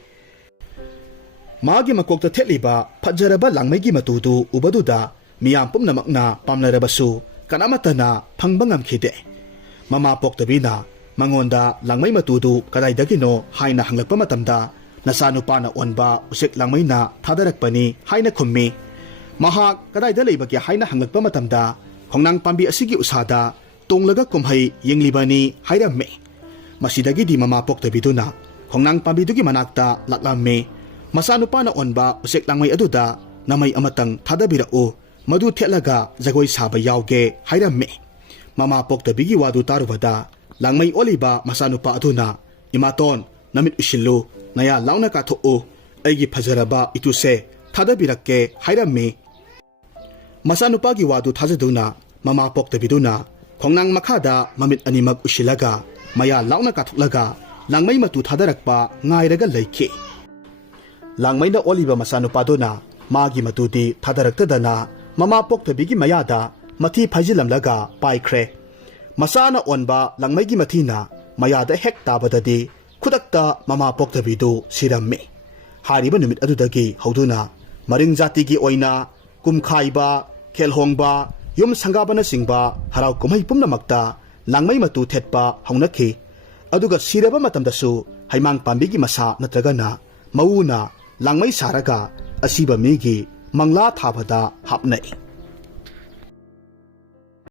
magi makokta thetliba phajaraba langmaigi matudu ubaduda miyam pumnamakna pamnarabasu kanamatana phangba ngamkhide mama poktabina mangonda langmai matudu kadaidagino haina hanglakpa matamda nasanupana onba usek langmaina thadarakpani haina khummi mahak kadaida leibagi haina hanglakpa matamda khongnang pambi asigi usada tonglaga kumhai yenglibani hairamme masidagi di mama poktabiduna khongnang pambidugi manakta laklamme masanupana onba usek langmai aduda namai amatang thadabirau madu thetlaga jagoi saba yawge hairamme mama poktabigi wadu tarubada langmai oliba masanupa aduna imaton namit usillu naya launa ka tho'u aigi phajaraba ituse thadabirakke hairamme masanupagi wadu thajaduna mama poktabiduna khongnang makhada mamit animak usilaga maya launa ka thoklaga langmai matu thadarakpa ngairaga leikhi langmaina oliba masanupaduna magi matudi thadaraktadana mama poktabigi mayada mathi phaijilamlaga paikhre masana onba langmaigi mathina mayada hek tabadadi khudakta mama poktabidu sirammi hariba numit adudagi hauduna maring jatigi oina kumkhaiba khelhongba yum sangabana singba harau kumhai pumnamakta langmai matu thetpa haunakhi aduga siraba matamdasu haimang pambigi masa natragana mauna langmai saraga asiba migi mangla thabada hapnai